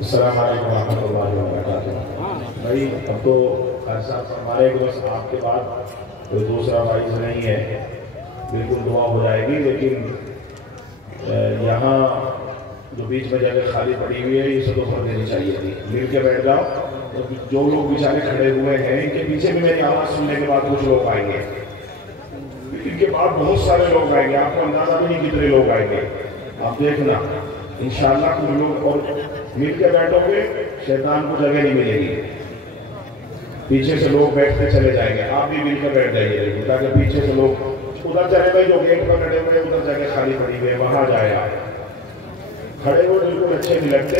السلام علیکم ورحمۃ اللہ وبرکاتہ۔ بھائی اب تو ایسا ہمارے کو بس آپ کے بعد کوئی دوسرا وائز نہیں ہے، بالکل دعا ہو جائے گی، لیکن یہاں جو بیچ میں جگہ خالی پڑی ہوئی ہے اسے تو بھر دینی چاہیے تھی۔ مل کے بیٹھ جاؤ، جو لوگ بیچارے کھڑے ہوئے ہیں ان کے پیچھے بھی میری آواز سننے کے بعد کچھ لوگ آئیں گے، ان کے بعد بہت سارے لوگ آئیں گے، آپ کو اندازہ بھی نہیں کتنے لوگ آئیں گے، آپ دیکھنا انشاءاللہ کچھ لوگ اور مل کے بیٹھو گے شیطان کو جگہ نہیں ملے گی، پیچھے سے لوگ بیٹھتے چلے جائیں گے، آپ بھی مل کے بیٹھ جائیے تاکہ پیچھے سے لوگ ادھر چلے گئے، جو گیٹ پر کھڑے ہوئے ادھر جگہ خالی پڑی ہوئی ہے وہاں جائے آپ، کھڑے ہوئے بالکل اچھے نہیں لگتے،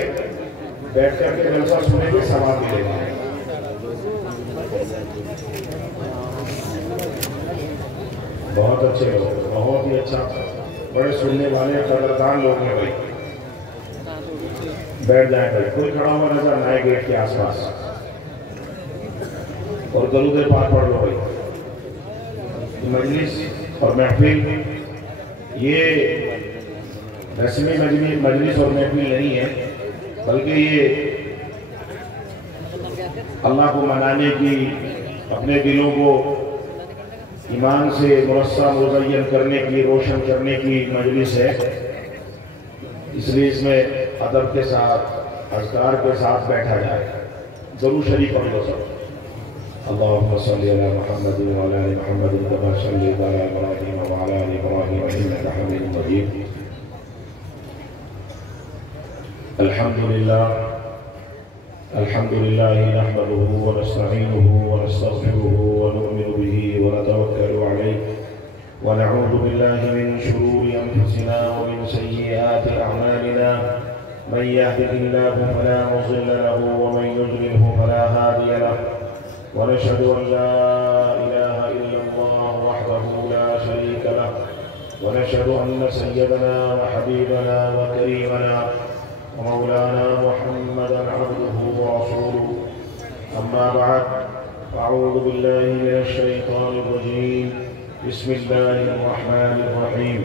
بیٹھ کر کے جلسہ سنیں گے ثواب ملے گا۔ بہت اچھے لوگ، بہت ہی اچھا، بڑے سننے والے قدردان لوگ ہیں بھائی، بیٹھ جائیں بھائی، کوئی کھڑا ہوا نظر نہ آئے گیٹ کے آس پاس، اور درود پاک پڑھ لو بھائی۔ مجلس اور محفل یہ رسمی مجلس اور محفل نہیں ہے، بلکہ یہ اللہ کو منانے کی، اپنے دلوں کو ایمان سے مرصع مزین کرنے کی، روشن کرنے کی مجلس ہے، اس لیے اس میں ادب کے ساتھ، اذکار کے ساتھ بیٹھا جائے۔ درود شریف پڑھ لو سب۔ اللهم صل على محمد وعلى ال محمد كما صليت على ابراهيم وعلى ال ابراهيم انك حميد مجيد۔ الحمد لله نحمده ونستعينه ونستغفره ونؤمن به ونتوكل عليه ونعوذ بالله من شرور انفسنا ومن سيئات اعمالنا، من يهده الله فلا مضل له ومن يضلله فلا هادي له، ونشهد أن لا إله إلا الله وحده لا شريك له، ونشهد أن سيدنا وحبيبنا وكريمنا ومولانا محمدا عبده ورسوله، أما بعد فأعوذ بالله من الشيطان الرجيم، بسم الله الرحمن الرحيم۔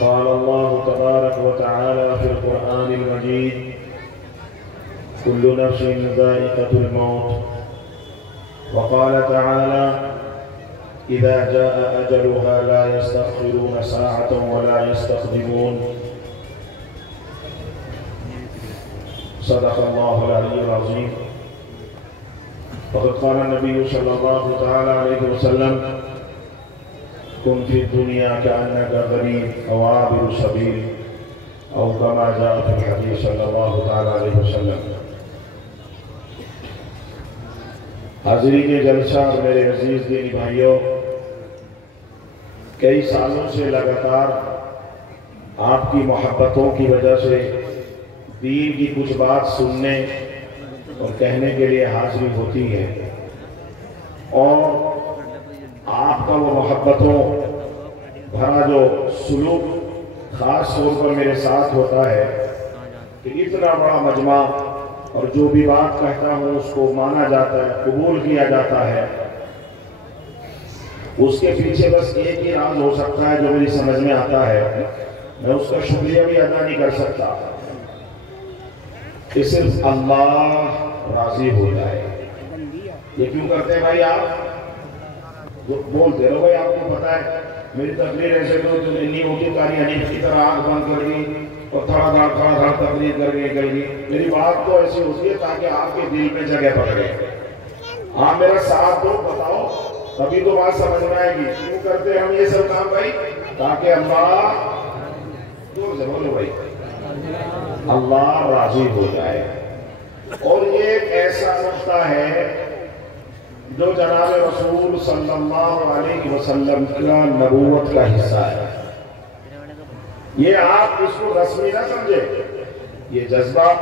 قال الله تبارك وتعالى في القرآن المجيد: كل نفس ذائقة الموت، وقال تعالى: إذا جاء أجلها لا يستأخرون ساعة ولا يستقدمون۔ صدق الله العلي العظيم۔ وقد قال النبي صلى الله تعالى عليه وسلم: كن في الدنيا كأنك غريب أو عابر سبيل، أو كما جاء في الحديث صلى الله تعالى عليه وسلم۔ حاضرین جلسہ اور میرے عزیز دینی بھائیوں، کئی سالوں سے لگاتار آپ کی محبتوں کی وجہ سے دین کی کچھ بات سننے اور کہنے کے لیے حاضری ہوتی ہے، اور آپ کا وہ محبتوں بھرا جو سلوک خاص طور پر میرے ساتھ ہوتا ہے کہ اتنا بڑا مجمع اور جو بھی بات کہتا ہوں اس کو مانا جاتا ہے، قبول کیا جاتا ہے، اس کے پیچھے بس ایک ہی راز ہو سکتا ہے جو میری سمجھ میں آتا ہے، میں اس کا شکریہ بھی ادا نہیں کر سکتا کہ صرف اللہ راضی ہو جائے۔ یہ کیوں کرتے ہیں بھائی؟ آپ بولتے رہو بھائی، آپ کو پتا ہے میری تقریر ایسے تو نہیں ہوتی قاری حنیف کی طرح آنکھ بند کر دی اور تھوڑا تھوڑا تقریر کر کے نکل گئی۔ میری بات تو ایسی ہوتی ہے تاکہ آپ کے دل پہ جگہ پکڑے، آپ میرا ساتھ دو، بتاؤ، تبھی تو بات سمجھ میں آئے گی۔ کیوں کرتے ہیں ہم یہ سب کام بھائی؟ تاکہ اللہ بولو بھائی، اللہ راضی ہو جائے۔ اور یہ ایک ایسا نقطہ ہے جو جناب رسول صلی اللہ علیہ وسلم کا نبوت کا حصہ ہے۔ یہ آپ اس کو رسمی نہ سمجھے، یہ جذبہ،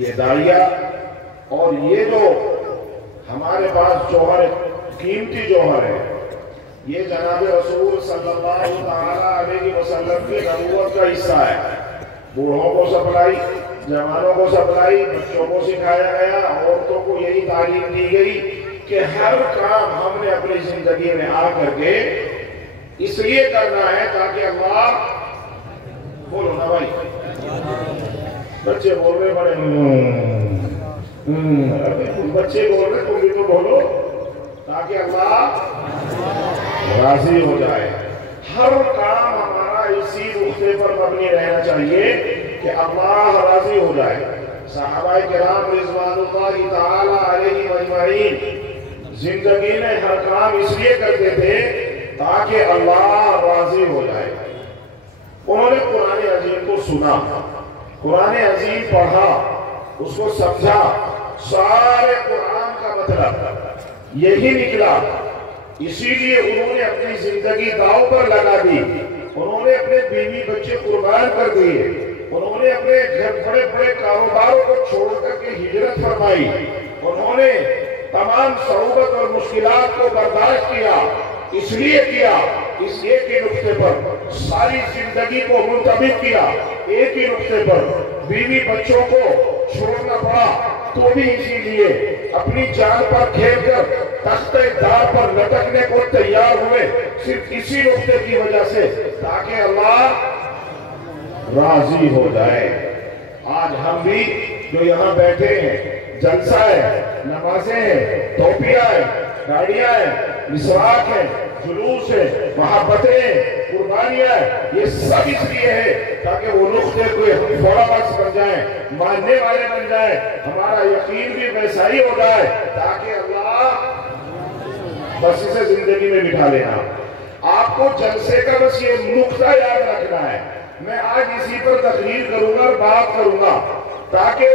یہ داعیہ اور یہ جو ہمارے پاس جوہر، قیمتی جوہر ہے، یہ جناب رسول صلی اللہ علیہ وسلم کی نبوت کا حصہ ہے۔ بوڑھوں کو سپلائی، جوانوں کو سپلائی، بچوں کو سکھایا گیا، عورتوں کو یہی تعلیم دی گئی کہ ہر کام ہم نے اپنی زندگی میں آ کر کے اس لیے کرنا ہے تاکہ اللہ بولو نا بھائی بچے بول رہے بڑے بچے بول رہے تم بھی تو بولو تاکہ اللہ راضی ہو جائے. ہر کام ہمارا اسی نقطے پر مبنی رہنا چاہیے کہ اللہ راضی ہو جائے. صحابہ کرام رضوان اللہ تعالی علیہم اجمعین زندگی میں ہر کام اس لیے کرتے تھے تاکہ اللہ راضی ہو جائے. انہوں نے قرآن عظیم کو سنا, قرآن عظیم پڑھا, اس کو سمجھا, سارے قرآن کا مطلب یہی نکلا. اسی لیے انہوں نے اپنی زندگی داؤ پر لگا دی, انہوں نے اپنے بیوی بچے قربان کر دیے, انہوں نے اپنے بڑے بڑے کاروباروں کو چھوڑ کر کے ہجرت فرمائی, انہوں نے تمام صعوبت اور مشکلات کو برداشت کیا. اس لیے کیا اس ایک ہی نقطے پر ساری زندگی کو منتخب کیا, ایک ہی نقطے پر بیوی بچوں کو چھوڑنا پڑا تو بھی اسی لیے اپنی جان پر کھیل کر تخت دار پر لٹکنے کو تیار ہوئے, صرف اسی نقطے کی وجہ سے تاکہ اللہ راضی ہو جائے. آج ہم بھی جو یہاں بیٹھے ہیں, جلسہ ہے, نمازیں ہیں, ٹوپیاں ہیں, گاڑیاں ہیں, مسواک ہیں, جلوس ہے, محبتیں, قربانیاں, یہ سب اس لیے ہے تاکہ وہ نقطے کو ہم فالوورز بن جائیں, ماننے والے بن جائیں, ہمارا یقین بھی ویسا ہی ہو جائے تاکہ اللہ بس اسے زندگی میں بٹھا لینا. آپ کو جلسے کا بس یہ نقطہ یاد رکھنا ہے. میں آج اسی پر تقریر کروں گا اور بات کروں گا تاکہ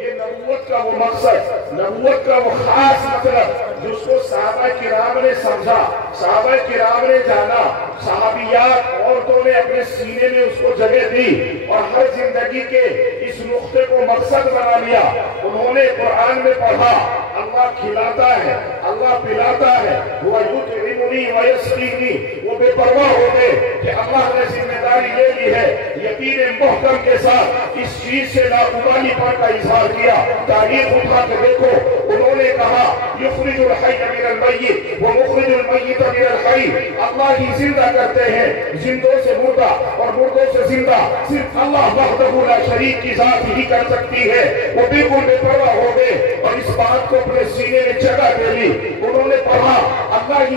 یہ نبوت کا وہ مقصد, نبوت کا وہ خاص مطلب جس کو صحابہ کرام نے سمجھا, صحابہ کرام نے جانا, صحابیات عورتوں نے اپنے سینے میں اس کو جگہ دی اور ہر زندگی کے اس نقطے کو مقصد بنا لیا. انہوں نے قرآن میں پڑھا اللہ کھلاتا ہے, اللہ پلاتا ہے, وہ یطعمنی ویسقینی, وہ بے پرواہ ہو گئے کہ اللہ نے ذمہ داری لے لی ہے. یقین محکم کے ساتھ اس چیز سے لاقبالی پر کا اظہار کیا. تاریخ اٹھا کے دیکھو, انہوں نے کہا یخرج الحی من المیت ومخرج المیت من الحی, اللہ ہی زندہ کرتے ہیں, زندوں سے مردہ اور مردوں سے زندہ صرف اللہ وحدہ لا شریک کی ذات ہی کر سکتی ہے. وہ بالکل بے پرواہ ہو گئے اور اس بات کو اپنے سینے میں جگہ دے لی. انہوں نے پڑھا اللہ ہی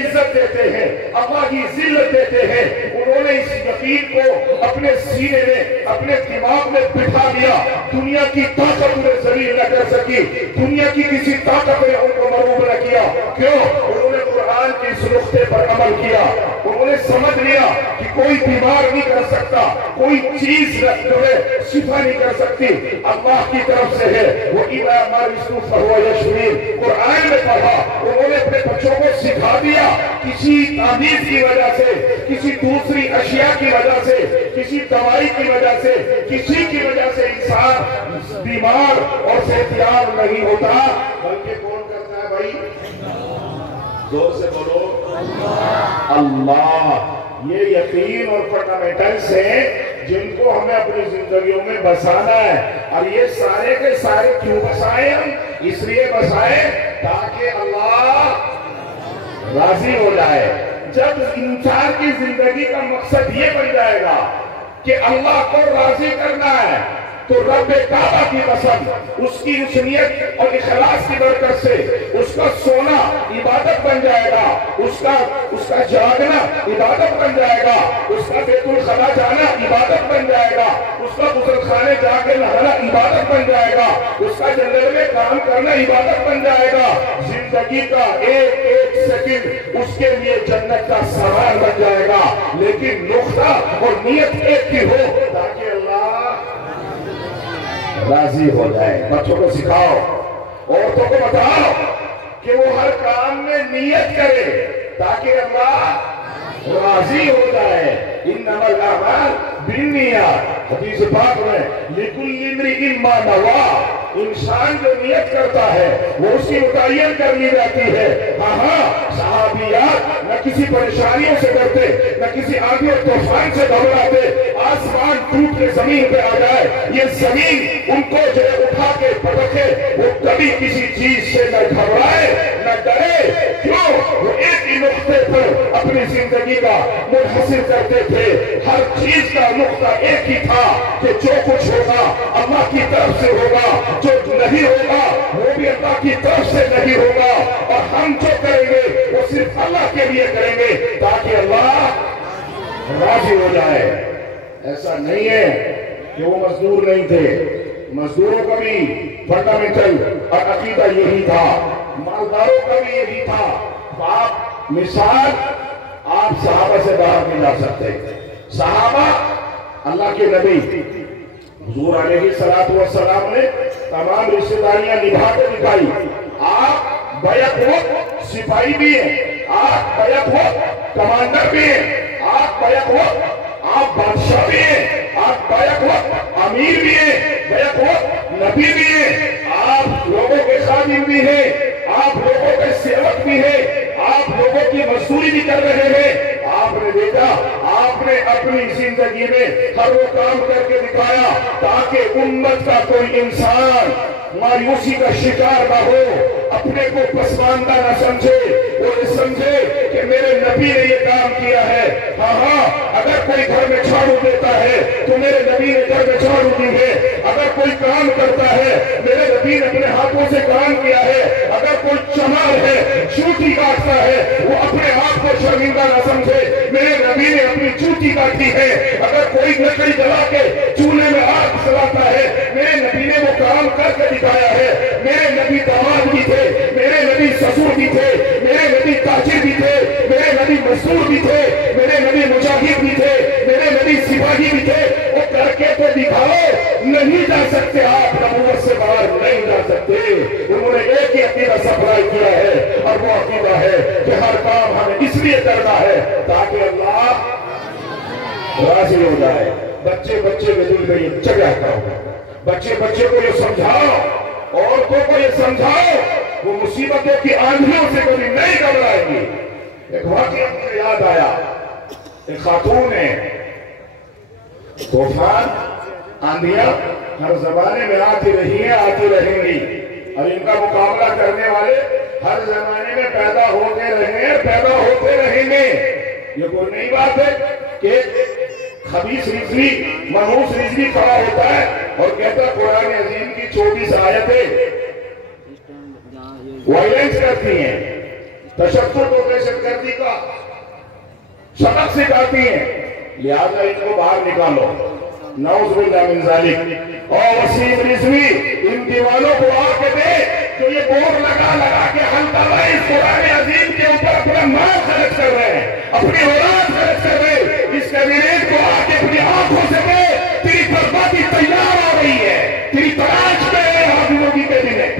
عزت دیتے ہیں, اللہ ہی ذلت دیتے ہیں. انہوں نے اس یقین کو اپنے سینے میں, اپنے دماغ میں بٹھا لیا. دنیا کی طاقت انہیں ذلیل نہ کر سکی, دنیا کی کسی طاقت نے ان کو مغلوب نہ کیا. کیوں؟ انہوں نے قرآن کے اس نقطے پر عمل کیا. انہوں نے سمجھ لیا کہ کوئی بیمار نہیں کر سکتا, کوئی چیز جو ہے شفا نہیں کر سکتی, اللہ کی طرف سے ہے. وہ اِذَا مَرِضْتُ فَهُوَ يَشْفِينِ, قرآن میں پڑھا. انہوں نے اپنے بچوں کو سکھا دیا کسی تعویذ کی وجہ سے, کسی دوسری اشیاء کی وجہ سے, کسی دوائی کی وجہ سے, کسی کی وجہ سے انسان بیمار اور صحتیاب نہیں ہوتا, بلکہ کون کرتا ہے بھائی؟ زور سے بولو اللہ. یہ یقین اور فنڈامنٹلز ہیں جن کو ہمیں اپنی زندگیوں میں بسانا ہے. اور یہ سارے کے سارے کیوں بسائے ہم؟ اس لیے بسائے تاکہ اللہ راضی ہو جائے. جب انسان کی زندگی کا مقصد یہ بن جائے گا کہ اللہ کو راضی کرنا ہے تو رب کعبہ کی قسم, اس کی حسنیت اور اخلاص کی برکت سے اس کا سونا عبادت بن جائے گا, اس کا جاگنا عبادت بن جائے گا, اس کا بیت الخلا جانا عبادت بن جائے گا, اس کا غسل خانے جا کے نہانا عبادت بن جائے گا, اس کا جنگل میں کام کرنا عبادت بن جائے گا. زندگی کا ایک ایک سیکنڈ اس کے لیے جنت کا سامان بن جائے گا. لیکن نقطہ اور نیت ایک ہی ہو تاکہ اللہ راضی ہو جائے. بچوں کو سکھاؤ, عورتوں کو بتاؤ کہ وہ ہر کام میں نیت کرے تاکہ اللہ راضی ہو جائے. انما الاعمال بالنیات, حدیث پاک میں لکل امرئ ما نویٰ, انسان جو نیت کرتا ہے وہ اس کی متعین کر لی جاتی ہے. ہاں صحابیات نہ کسی پریشانیوں سے ڈرتے, نہ کسی آندھی اور طوفان سے گھبراتے. آسمان ٹوٹ کے زمین پہ آ جائے, یہ زمین ان کو جو اٹھا کے پٹکے, وہ کبھی کسی چیز سے نہ گھبرائے نہ ڈرے. کیوں؟ وہ ایک ہی نقطے پر اپنی زندگی کا منحصر کرتے تھے. ہر چیز کا نقطہ ایک ہی تھا کہ جو کچھ ہوگا اللہ کی طرف سے ہوگا, جو نہیں ہوگا وہ بھی اللہ کی طرف سے نہیں ہوگا, اور ہم جو کریں گے وہ صرف اللہ کے لیے کریں گے تاکہ اللہ راضی ہو جائے. ایسا نہیں ہے کہ وہ مزدور نہیں تھے, مزدوروں کا بھی فنڈامنٹل اور عقیدہ یہی تھا, مالداروں کا بھی یہی تھا. آپ مثال آپ صحابہ سے باہر نہیں جا سکتے. صحابہ اللہ کے نبی حضور علیہ السلام نے تمام رشتہ داریاں نبھا کے دکھائی. آپ بیک وقت سپاہی بھی ہیں, آپ بیک وقت کمانڈر بھی ہیں, آپ بیک وقت آپ بادشاہ بھی ہیں, آپ بیک وقت امیر بھی ہیں, بیک وقت نبی بھی ہیں, آپ لوگوں کے خادم بھی ہیں, آپ لوگوں کے سیوک بھی ہیں, آپ لوگوں کی مزدوری بھی کر رہے ہیں. آپ نے دیکھا, آپ نے اپنی زندگی میں ہر وہ کام کر کے دکھایا تاکہ امت کا کوئی انسان مایوسی کا شکار نہ ہو, اپنے کو پسماندہ نہ سمجھے, وہ یہ سمجھے کہ میرے نبی نے یہ کام کیا ہے. ہاں, اگر کوئی گھر میں جھاڑو دیتا ہے تو میرے نبی نے گھر میں جھاڑو دی ہے. اگر کوئی کام کرتا ہے میرے نبی نے اپنے ہاتھوں سے کام کیا ہے. اگر کوئی چمار ہے, چوٹی کاٹتا ہے, وہ اپنے آپ کو شرمندہ نہ سمجھے, میرے نبی نے اپنی چوٹی کاٹی ہے. اگر کوئی لکڑی جلا کے چولہے میں آگ جلاتا ہے, میرے نبی نے وہ کام کر کے دکھایا ہے. میرے نبی داماد بھی تھے, میرے نبی سسور بھی تھے, میرے نبی تاجر بھی تھے, میرے نبی مزدور بھی تھے, میرے نبی مجاہد بھی تھے, میرے نبی سپاہی بھی تھے. وہ کر کے تو دکھاؤ, نہیں جا سکتے آپ, نبوت سے باہر نہیں جا سکتے. انہوں نے ایک ہی عقیدہ سپلائی کیا ہے, اور وہ عقیدہ ہے کہ ہر کام ہمیں اس لیے کرنا ہے تاکہ اللہ راضی ہو جائے. بچے بچے کے دل میں یہ جگہ کرو, بچے بچے کو یہ سمجھاؤ, عورتوں کو یہ سمجھاؤ, وہ مصیبتوں کی آندھیوں سے کبھی نہیں گھبرائے گی. ایک واقعہ مجھے یاد آیا, ایک خاتون ہے, طوفان آندھیاں ہر زمانے میں آتی رہی ہیں, آتی رہیں گی, اور ان کا مقابلہ کرنے والے ہر زمانے میں پیدا ہوتے رہے ہیں, پیدا ہوتے رہیں گے. یہ کوئی نئی بات ہے کہ خبیث رضوی, منحوس رضوی کھڑا ہوتا ہے اور کہتا ہے قرآن عظیم کی 24 آیتیں وائلنس کرتی ہیں, تشدد و دہشت گردی کا سبق سکھاتی ہیں, لہذا ان کو باہر نکالو. نعوذ باللہ من ذالک. اور وسیم رضوی ان دیوانوں کو آ کے دے جو یہ بور لگا لگا کے ہلکا اس قرآن عظیم کے اوپر اپنا مال خرچ کر رہے ہیں, اپنی اولاد خرچ کر رہے ہیں. اس کیبنیٹ کو آ کے اپنی آنکھوں سے دے, تیری بربادی تیار ہو رہی ہے, تیری تلاش میں ہے حافظوں کی کیبنیٹ.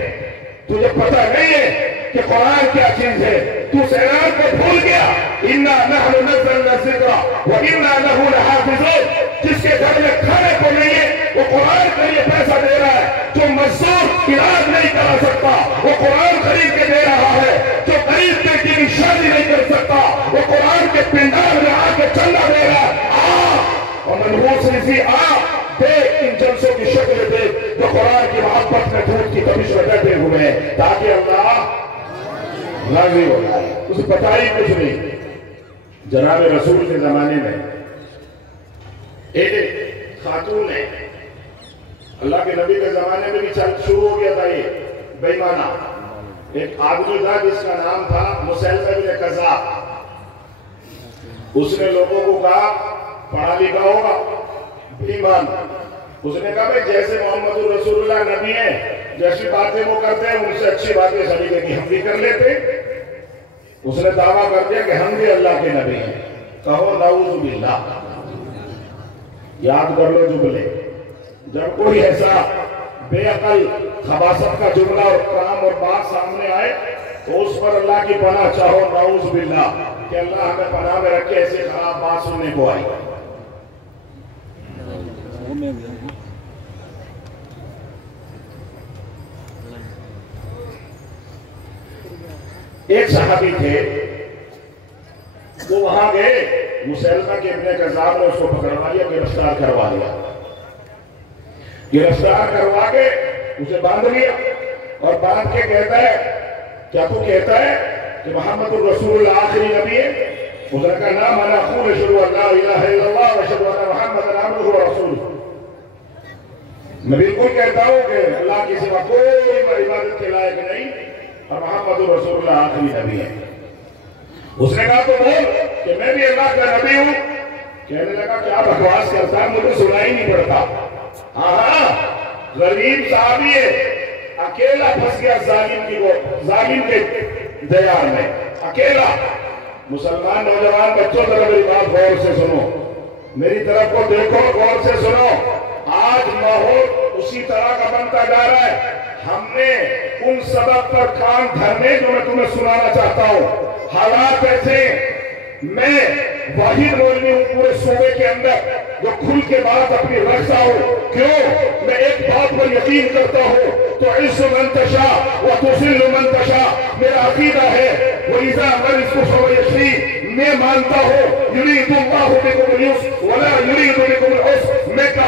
تجھے پتہ نہیں ہے کہ قرآن کیا چیز ہے, تو سیران کو بھول گیا. اِنَّا نَحْنُ نَزَّلْنَا الذِّكْرَ وَإِنَّا لَهُ لَحَافِظُونَ. جس کے گھر میں کھانے کو نہیں ہے وہ قرآن کے لیے پیسہ دے رہا ہے, جو مزدور علاج نہیں کرا سکتا وہ قرآن خرید کے دے رہا ہے, جو غریب بیٹی کی شادی نہیں کر سکتا وہ قرآن کے پنڈال میں آ کے چندہ دے رہا ہے. اور منحوس رضوی دیکھ ان جلسوں کی شکل دیکھ جو قرآن کی محبت میں دودھ کی تبش میں بیٹھے ہوئے ہیں تاکہ اللہ راضی ہو جائے. اسے پتہ ہی کچھ نہیں. جناب رسول کے زمانے میں ایک خاتون ہے, اللہ کے نبی کے زمانے میں بھی شروع ہو گیا تھا یہ بے ایمانہ. ایک آدمی تھا جس کا نام تھا مسیلمہ بن کذاب. اس نے لوگوں کو کہا پڑھا لکھا ہوگا, بے ایمان. اس نے کہا بھائی جیسے محمد رسول اللہ نبی ہیں, جیسی باتیں وہ کرتے ہیں ان سے اچھی باتیں سلیقے کی ہم بھی کر لیتے. اس نے دعویٰ کر دیا کہ ہم بھی اللہ کے نبی ہیں. کہو نعوذ باللہ. یاد کر لو جملے, جب کوئی ایسا بے عقل خباثت کا جملہ اور کام اور بات سامنے آئے تو اس پر اللہ کی پناہ چاہو, نعوذ باللہ, کہ اللہ ہمیں پناہ میں رکھے ایسی خراب بات سننے کو آئی. ایک صحابی تھے, وہ وہاں گئے, مسیلمہ کے ابن کذاب نے اس کو پکڑوا لیا, گرفتار کروا لیا. گرفتار کروا کے اسے باندھ لیا اور باندھ کے کہتا ہے, کیا تو کہتا ہے کہ محمد الرسول اللہ آخری نبی ہے؟ اس نے کہا نام انا اقول اشہد ان لا الہ الا اللہ واشہد ان محمدا عبدہ ورسولہ، میں بالکل کہتا ہوں کہ اللہ کی سوا کوئی عبادت کے لائق نہیں اور محمد رسول اللہ آخری نبی ہے۔ اس نے کہا تو بول کہ میں بھی اللہ کا نبی ہوں۔ کہنے لگا کیا بکواس کرتا ہے، مجھے سنا ہی نہیں پڑتا۔ ہاں غریب صحابی ہے، اکیلا پھنس گیا ظالم کے دیار میں، اکیلا۔ مسلمان نوجوان بچوں ذرا میری بات غور سے سنو، میری طرف کو دیکھو، غور سے سنو۔ آج ماحول اسی طرح کا بنتا جا رہا ہے۔ ہم نے ان سبب پر کان دھرنے جو میں تمہیں سنانا چاہتا ہوں۔ حالات ایسے، میں واحد مولوی ہوں پورے صوبے کے اندر جو کھل کے بات اپنی رکھتا ہوں۔ کیوں؟ میں ایک بات پر یقین کرتا ہوں، تعز من تشاء وتذل من تشاء، میرا عقیدہ ہے۔ وَإِذَا مَرِضْتُ فَهُوَ يَشْفِينِ، میں مانتا ہوں یرید اللہ بکم اليسر ولا یرید بکم العسر،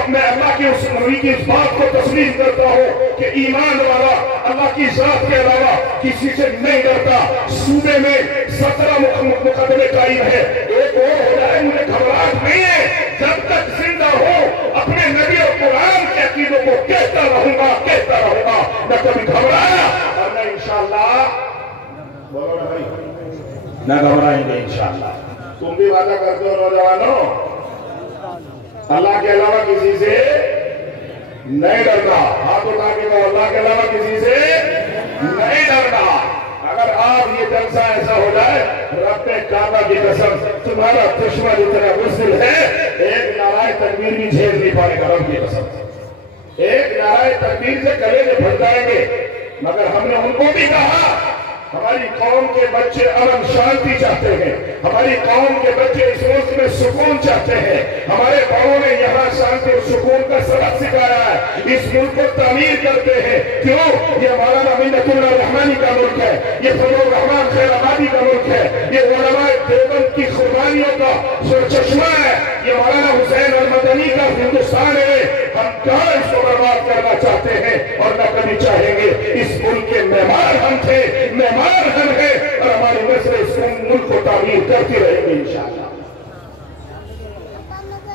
میں اللہ کی اس نبی کی اس بات کو تسلیم کرتا ہوں کہ ایمان والا اللہ کی ذات کے علاوہ کسی سے نہیں ڈرتا۔ صوبے میں 17 مقدمے قائم ہے، ایک اور ہو جائے مجھے گھبراہٹ نہیں ہے۔ جب تک زندہ ہو اپنے نبی اور قرآن کے عقیدوں کو کہتا رہوں گا، نہ کبھی گھبرایا اور نہ انشاءاللہ بولو نا بھائی، نہ گھبرائیں گے انشاءاللہ۔ تم بھی وعدہ کرتے ہو نوجوانوں، اللہ کے علاوہ کسی سے نہیں ڈرنا۔ ہاتھ اٹھا کے کہو اللہ کے علاوہ کسی سے نہیں ڈرنا۔ اگر آپ یہ جلسہ ایسا ہو جائے، رب کعبہ کی قسم تمہارا دشمن اتنا بزدل ہے، ایک نعرہ تکبیر بھی جھیل نہیں پائے گا رب کی قسم سے۔ ایک نعرہ تکبیر سے گلے میں پھٹ جائیں گے۔ مگر ہم نے ان کو بھی کہا ہماری قوم کے بچے امن شانتی چاہتے ہیں، ہماری قوم کے بچے اس ملک میں سکون چاہتے ہیں۔ ہمارے بڑوں نے یہاں شانتی اور سکون کا سبق سکھایا ہے، اس ملک کو تعمیر کرتے ہیں۔ کیوں؟ یہ مولانا منت اللہ رحمانی کا ملک ہے، یہ فضل الرحمان خیر آبادی کا ملک ہے، یہ علماء دیوبند کی قربانیوں کا سرچشمہ ہے، یہ مولانا حسین المدنی کا ہندوستان ہے۔ ہم کہاں اس کو برباد کرنا چاہتے ہیں اور نہ کبھی چاہیں گے۔ اس ملک کے معمار ہم تھے، معمار ہم ہیں، اور ہماری نسل اس ملک کو تعمیر کرتی رہیں گے انشاءاللہ۔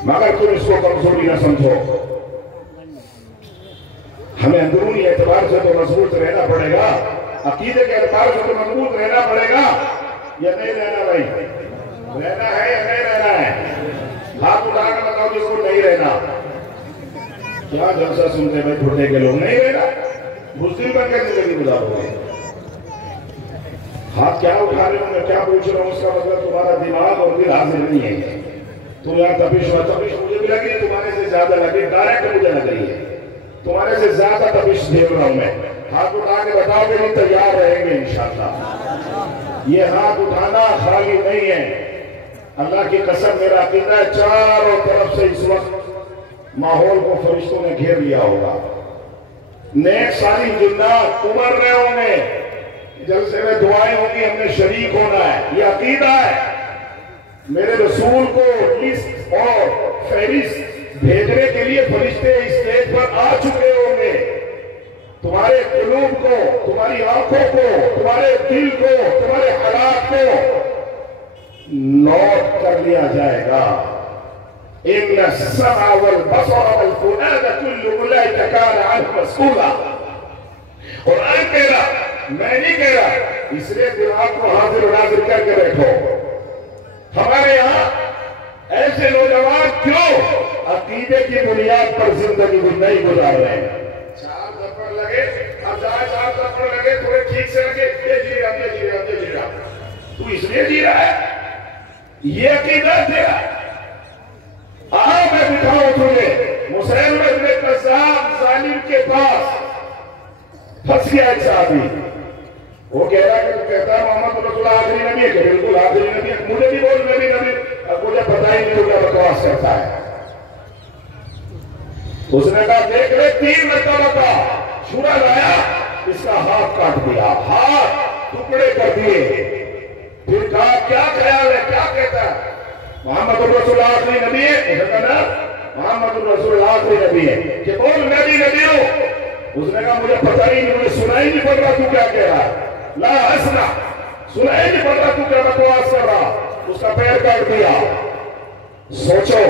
مگر تم اس کو کمزوری نہ سمجھو، ہمیں اندرونی اعتبار سے تو مضبوط رہنا پڑے گا، عقیدے کے اعتبار سے تو مضبوط رہنا پڑے گا یا نہیں رہنا بھائی؟ رہنا ہے یا نہیں رہنا ہے؟ ہاتھ اٹھا کر بتاؤ جس کو نہیں رہنا۔ کیا جلسہ سنتے بھائی چھوٹے کے لوگ نہیں رہنا؟ بزدل بن کے زندگی گزارو گے۔ ہاتھ کیا اٹھا رہے ہوں میں کیا پوچھ رہا ہوں، اس کا مطلب تمہارا دماغ اور دل حاضر نہیں ہے۔ تم یہاں تپش مجھے بھی لگی، تمہارے سے زیادہ لگی، ڈائریکٹ مجھے لگ رہی ہے، تمہارے سے زیادہ تپش دیکھ رہا ہوں میں۔ ہاتھ اٹھا کے بتاؤ کہ ہم تیار رہیں گے انشاءاللہ۔ یہ ہاتھ اٹھانا خالی نہیں ہے، اللہ کی قسم میرا عقیدہ ہے چاروں طرف سے اس وقت ماحول کو فرشتوں نے گھیر لیا ہوگا، نیک صالح جنات عمر رہے ہوں گے، جلسے میں دعائیں ہوں گی، ہم نے شریک ہونا ہے، یہ عقیدہ ہے۔ میرے رسول کو لسٹ اور فہرست بھیجنے کے لیے فرشتے اسٹیج پر آ چکے ہوں گے۔ تمہارے قلوب کو، تمہاری آنکھوں کو، تمہارے دل کو، تمہارے حالات کو نوٹ کر لیا جائے گا۔ ان السمع والبصر والفؤاد كل اولئك كان عنه مسؤولا۔ قرآن کہہ رہا، میں نہیں کہہ رہا، اس لیے دماغ کو حاضر و ناظر کر کے بیٹھو۔ ہمارے یہاں ایسے نوجوان کیوں عقیدے کی بنیاد پر زندگی نہیں گزار رہے ہیں؟ چار تھپڑ لگے، اب جہاں چار تھپڑ لگے تھوڑے ٹھیک سے لگے، یہ جی رہا، یہ جی رہا، یہ جی رہا، تو اس لیے جی رہا ہے، یہ عقیدہ تیرا۔ میں بٹھاؤں تمہیں مسلم ابن قذاب ظالم کے پاس پھنس گیا ایک صحابی، وہ کہہ رہا کہ تو کہتا ہے محمد رسول اللہ آخری نبی ہے، کہ بالکل آخری نبی ہے، مجھے بھی بول نبی نبی، اب مجھے پتہ ہی نہیں تو کیا بکواس کرتا ہے۔ اس نے کہا دیکھ رہے 3 مرتبہ کا چھڑا لایا، اس کا ہاتھ کاٹ دیا، ہاتھ ٹکڑے کر دیے، پھر کہا کیا خیال ہے، کیا کہتا ہے؟ محمد رسول اللہ آخری نبی ہے؟ اس نے کہا محمد رسول اللہ آخری نبی ہے، کہ بول میں بھی نبی ہوں۔ اس نے کہا مجھے پتہ ہی نہیں، مجھے سنا ہی نہیں پڑ رہا تو کیا کہہ رہا، لا اسمع، سنا ہی نہیں پڑ رہا تو کیا بکواس کر رہا۔ اس کا پیر کاٹ دیا. سوچو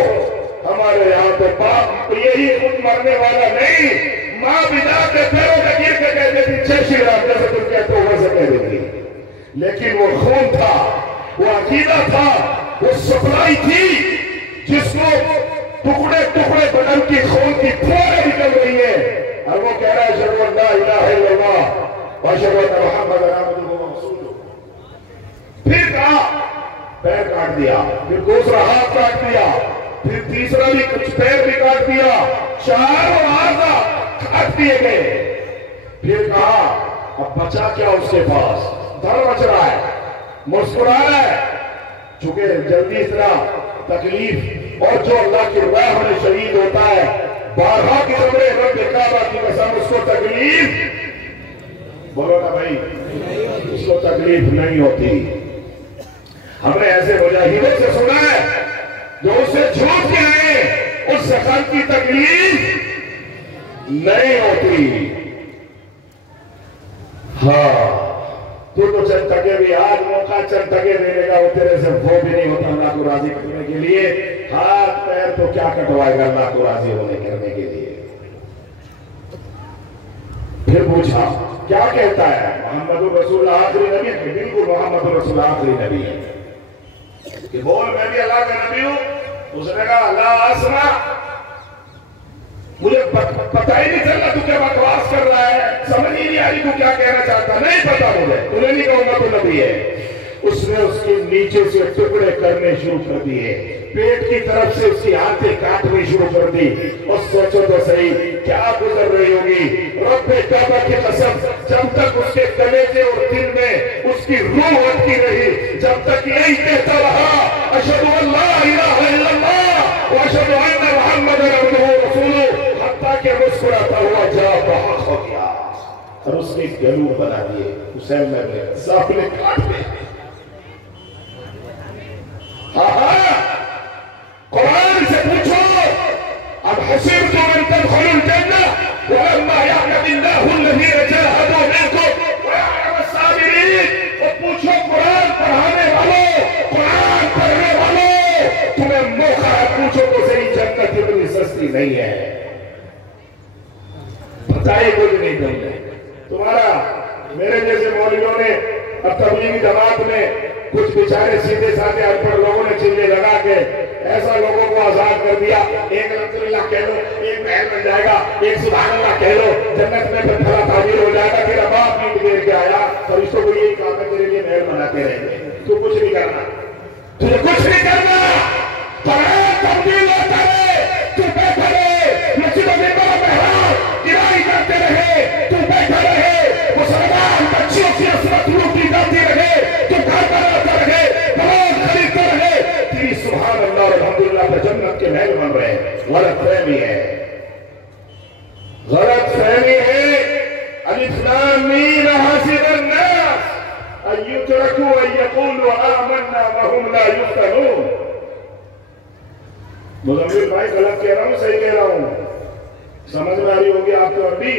ہمارے یہاں تو باپ یہی خود مرنے والا نہیں, ماں بنا کے پیروں میں گر کے کہتے تھی جے شری رام, جیسے تم کہتے ہو ویسے کہہ دیتی. لیکن وہ خون تھا, وہ عقیدہ تھا, وہ سپلائی تھی جس کو ٹکڑے ٹکڑے بدن کی خون کی پھوڑیں نکل رہی ہیں, اور وہ کہہ رہا ہے اشہدو ان لا الہ الا اللہ واشہدو ان محمد عبدہ ورسولہ. پھر کہا پیر کاٹ دیا, پھر دوسرا ہاتھ کاٹ دیا, پھر تیسرا بھی کچھ پیر بھی کاٹ دیا, چاروں اعضاء کاٹ دیے گئے. پھر کہا اب بچا کیا اس کے پاس, دھڑ بچ رہا ہے, مسکرا رہا ہے, چونکہ جلدی اتنا تکلیف, اور جو اللہ کی راہ میں شہید ہوتا ہے بارہا کی عمرے رب کعبہ کی قسم اس کو تکلیف, بولو نا بھائی, اس کو تکلیف نہیں ہوتی. ہم نے ایسے مجاہدوں سے سنا ہے جو اس سے جھوٹ کے آئے, اس زخم کی تکلیف نہیں ہوتی. ہاں تو چند ٹکے بھی آج موقع چند ٹکے دینے کا, وہ تیرے سے وہ بھی نہیں ہوتا اللہ کو راضی کرنے کے لیے. ہاتھ پیر تو کیا کٹوائے گا اللہ کو راضی ہونے کرنے کے لیے. پھر پوچھا کیا کہتا ہے, محمد رسول آخری نبی ہے. بالکل محمد رسول آخری نبی ہے. کہ بول میں بھی اللہ کا نبی ہوں. اس نے کہا اللہ اسمع, مجھے پتہ ہی نہیں چلنا تو کیا بکواس کر رہا ہے, سمجھ ہی نہیں آ رہی تو کیا کہنا چاہتا, نہیں پتا مجھے, انہیں نہیں کہوں تو نبی ہے. اس نے اس کے نیچے سے ٹکڑے کرنے شروع کر دیے, پیٹ کی طرف سے اس کی آنتیں کاٹنی شروع کر دی. اور سوچو تو صحیح کیا گزر رہی ہوگی. رب کعبہ کی قسم, جب تک اس کے کلیجے اور دل میں اس کی روح اٹکی رہی, جب تک یہی کہتا رہا اشہدو ان لا الہ الا اللہ واشہدو ان محمد عبدہ ورسولہ, حتیٰ کہ مسکراتا ہوا جا بحق ہو گیا اور اس نے گلو بنا دیے. حسین نے سانپ نے کاٹ دیا. قرآن سے پوچھو اب حسبتم ان تدخلوا الجنہ ولما يعلم الله الذين جاهدوا منكم ويعلم الصابرين. اور پوچھو قرآن پڑھانے والوں, قرآن پڑھنے والوں, تمہیں موقع ہے پوچھو تو صحیح جنت اتنی سستی نہیں ہے. بتائیے کچھ نہیں کرتے. تمہارا میرے جیسے مولویوں نے اب تبلیغی جماعت میں کچھ بیچارے سیدھے سادھے ان پڑھ لوگوں نے چلے لگا کے ایسا لوگوں کو آزاد کر دیا, ایک الحمدللہ کہہ لو ایک محل بن جائے گا, ایک سبحان اللہ کہہ لو جنت میں پھر بھلا تعبیر ہو جائے گا. پھر اب آپ نیٹ گیر کے آیا فرشتوں کو یہی کام ہے تیرے لیے محل بناتے رہیں گے. تو کچھ نہیں کرنا, تجھے کچھ نہیں کرنا. قرآن تبدیل ہوتا ہے, تو بیٹھا رہے مسجدوں میں بڑا محراب گرائی کرتے رہے, تو بیٹھا رہے مسلمان بچیوں کی عصمت لوٹی جاتی رہے, تو گھر پر آتا رہے, بلون خریدتا رہے, تیری سبحان اللہ اور الحمدللہ پہ جنت کے محل بن رہے ہیں. غلط فہمی ہے, غلط فہمی ہے. الف لام میم حسب الناس ان یترکوا ان یقولوا آمنا وهم لا یفتنون. مزمل بھائی غلط کہہ رہا ہوں صحیح کہہ رہا ہوں, سمجھ میں آ رہی ہوگی آپ کو ابھی.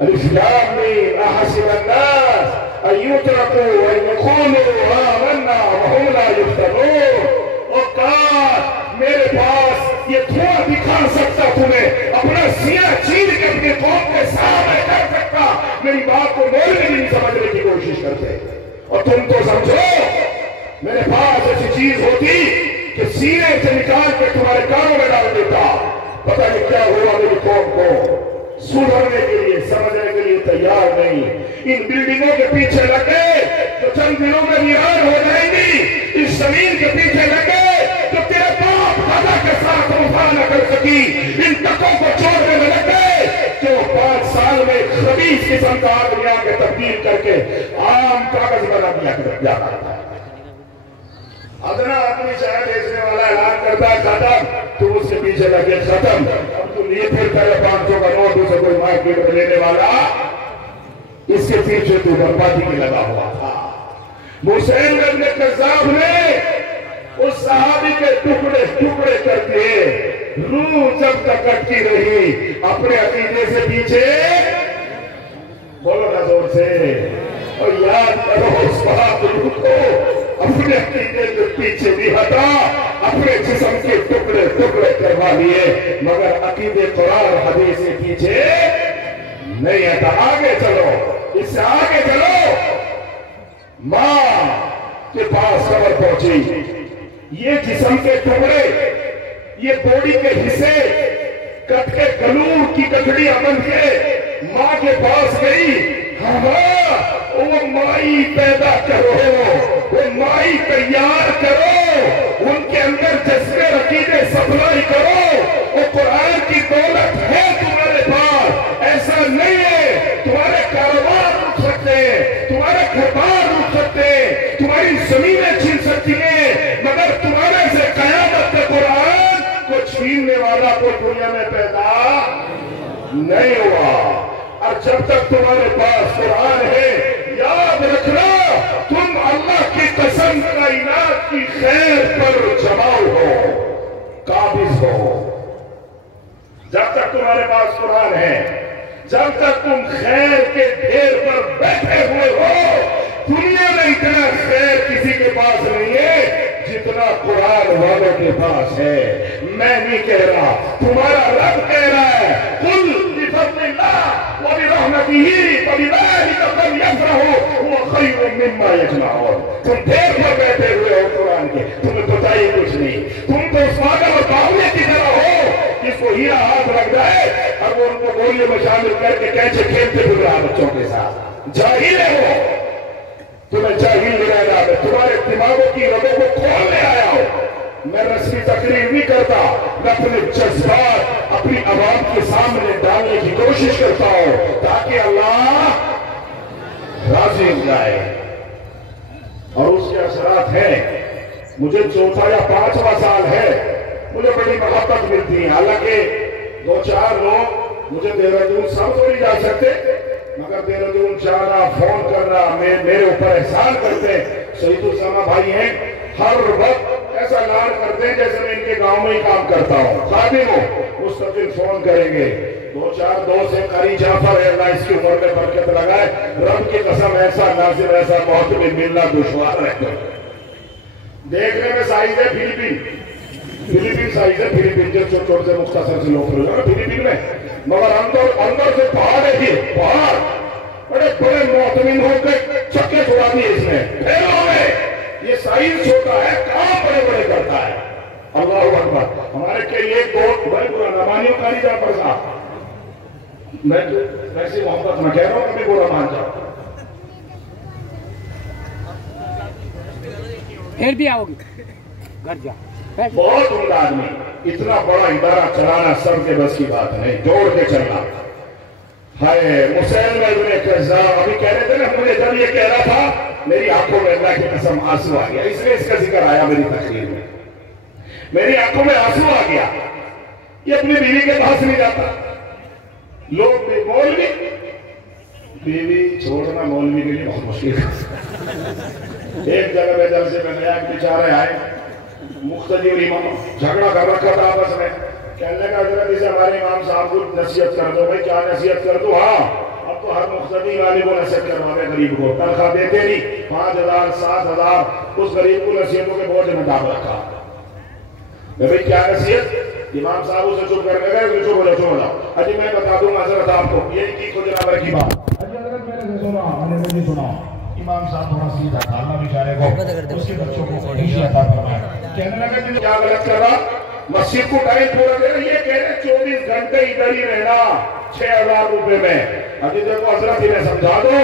الف لام میم حسب الناس ان یترکوا ان یقولوا آمنا وهم لا یفتنون. اور کاش میرے پاس یہ دھواں دکھا سکتا تمہیں, اپنا سینہ چیر کے اپنی قوم کے سامنے کر سکتا. میری بات کو مول میں نہیں سمجھنے کی کوشش کرتے, اور تم تو سمجھو میرے پاس ایسی چیز ہوتی کہ سینے سے نکال کے تمہارے کانوں میں ڈال دیتا. پتہ نہیں کیا ہوا میری قوم کو سدھرنے کے لیے, سمجھنے کے لیے تیار نہیں. ان بلڈنگوں کے پیچھے لگے جو چند دنوں میں ویران ہو جائیں گی, اس زمین کے پیچھے لگے جو تیرے باپ دادا کے ساتھ وفا نہ کر سکی, ان ٹکوں کو چھوڑنے میں لگے کہ وہ 5 سال میں خبیث قسم کا آدمی آ کے تبدیل کر کے عام کاغذ بنا دیا جاتا ہے. ادنا آدمی چاہے بیچنے والا اعلان کرتا ہے ختم, تم اس کے پیچھے لگے ختم. اب تم یہ پھر کرے 500 کا نوٹ اسے کوئی مارکیٹ میں لینے والا, اس کے پیچھے تو بربادی میں لگا ہوا تھا. حسین بن قذاب نے اس صحابی کے ٹکڑے ٹکڑے کر دیے, روح جب تک اٹکی رہی اپنے عقیدے سے پیچھے. بولو نا زور سے, اور یاد کرو اس بات کو, اپنے اپنے عقیدے کے پیچھے بھی ہٹا، اپنے جسم کے ٹکڑے ٹکڑے کروا لیے، مگر عقیدے قرآن حدیث کے پیچھے نہیں ہٹا۔ آگے چلو، اس سے آگے چلو۔ ماں کے پاس خبر پہنچی، یہ جسم کے ٹکڑے، یہ باڈی کے حصے کٹ کے گلور کی ککڑیاں بن کے ماں کے پاس گئی۔ ہاں، وہ مائی پیدا کرو، وہ مائی تیار کرو، ان کے اندر جذبے عقیدے سپلائی کرو۔ وہ قرآن کی دولت ہے تمہارے پاس، ایسا نہیں ہے تمہارے کاروبار رک سکتے ہیں، تمہارے گھر بار رک سکتے ہیں، تمہاری زمینیں چھین سکتی ہیں، مگر تمہارے سے قیامت کے قرآن کو چھیننے والا کوئی دنیا میں پیدا نہیں ہوا۔ اور جب تک تمہارے پاس قرآن ہے، یاد رکھنا تم اللہ کی قسم کائنات کی خیر پر جماؤ ہو، قابض ہو۔ جب تک تمہارے پاس قرآن ہے، جب تک تم خیر کے ڈھیر پر بیٹھے ہوئے ہو، دنیا میں اتنا خیر کسی کے پاس نہیں ہے جتنا قرآن والوں کے پاس ہے۔ میں نہیں کہہ رہا، تمہارا رب کہہ رہا ہے، قل بفضل اللہ وبرحمتہ فبذلک فلیفرحوا هو خیر مما یجمعون۔ تم ڈھیر پر بیٹھے ہوئے ہو قرآن کے، تمہیں پتہ ہی کچھ نہیں، تم تو اس پاگل اور باولی کی طرح ہو جس کو ہیرا ہاتھ لگ جائے اور وہ ان کو گولیوں میں شامل کر کے کیسے کھیلتے پھر رہا بچوں کے ساتھ۔ جاہل ہو، تمہیں جاہل نہیں رہنا، میں تمہارے دماغوں کی رگوں کو کھولنے آیا ہوں۔ میں رسمی تقریر نہیں کرتا، میں اپنے جذبات اپنی عوام کے سامنے ڈالنے کی کوشش کرتا ہوں تاکہ اللہ راضی ہو جائے۔ اور اس کے اثرات ہیں، مجھے چوتھا یا پانچواں سال ہے، مجھے بڑی محبت ملتی ہے، حالانکہ دو چار لوگ مجھے دہرادون سب تو نہیں جا سکتے، مگر دہرادون جانا، فون کرنا، میرے اوپر احسان کرتے ہیں۔ شہید السلام بھائی ہیں، ہر وقت ایسا اعلان کرتے ہیں جیسے میں ان کے گاؤں میں ہی کام کرتا ہوں، خادم ہوں، مستقل فون کریں گے۔ دو چار دوست ہیں، قاری جعفر ہے، اللہ اس کی عمر میں برکت لگائے، رب کی قسم ایسا ناظر ایسا محتمل ملنا دشوار ہے۔ دیکھنے میں سائز ہے فلپین سائز ہے، فلپین جو چھوٹے سے مختصر سے لوگ ہیں فلپین میں، مگر اندر سے پہاڑ ہے، یہ پہاڑ بڑے بڑے محتمل ہو کے چکے چھوڑا دیے اس نے پھیلوں میں۔ یہ سائز چھوٹا ہے، کام بڑے بڑے کرتا ہے۔ اللہ اکبر۔ ہمارے کے لیے دو بڑے برا نمانیوں قاری جعفر صاحب، میں ایسی محبت میں کہہ رہا ہوں، کبھی برا مان جاؤ، پھر بھی آؤ گی گھر جا۔ بہت عمدہ آدمی، اتنا بڑا ادارہ چلانا سب کے بس کی بات نہیں، جوڑ کے چلنا۔ ہائے مسلم ابن کذاب، ابھی کہہ رہے تھے نا، مجھے جب یہ کہہ رہا تھا میری آنکھوں میں اللہ کی قسم آنسو آ گیا، اس لیے اس کا ذکر آیا میری تقریر میں، میری آنکھوں میں آنسو آ گیا۔ یہ اپنی بیوی کے پاس نہیں جاتا، لوگ بھی مولوی، بیوی چھوڑنا مولوی کے لیے بہت مشکل ہے۔ ایک جگہ میں جلسے میں گیا، ایک بیچارے آئے، مقتدی اور امام جھگڑا کر رکھا تھا آپس میں، کہنے لگا حضرت اسے ہمارے امام صاحب کو نصیحت کر دو۔ بھائی کیا نصیحت کر دو؟ ہاں اب تو ہر مقتدی والے کو نصیحت کروانے، غریب کو تنخواہ دیتے نہیں، 5,000 7,000 اس غریب کو نصیحتوں کے بوجھ میں ڈال رکھا۔ میں بھائی کیا نصیحت؟ امام صاحب اسے چپ کر گئے، چپ ہو جاؤ۔ اجی میں بتا دوں حضرت آپ کو، یہی کی خود جناب کی بات، اجی حضرت میرے سے سنا، میں نے نہیں سنا۔ امام صاحب تھوڑا سیدھا تھا، اللہ بیچارے کو اس کے بچوں کو خوشی عطا فرمائے۔ کہنے لگا کہ کیا غلط کر رہا؟ مسجد کو ٹائم پورا دے رہا، یہ کہہ رہے 24 گھنٹے ادھر ہی رہنا 6,000 روپے میں۔ ابھی دیکھو حضرت انہیں سمجھا دو،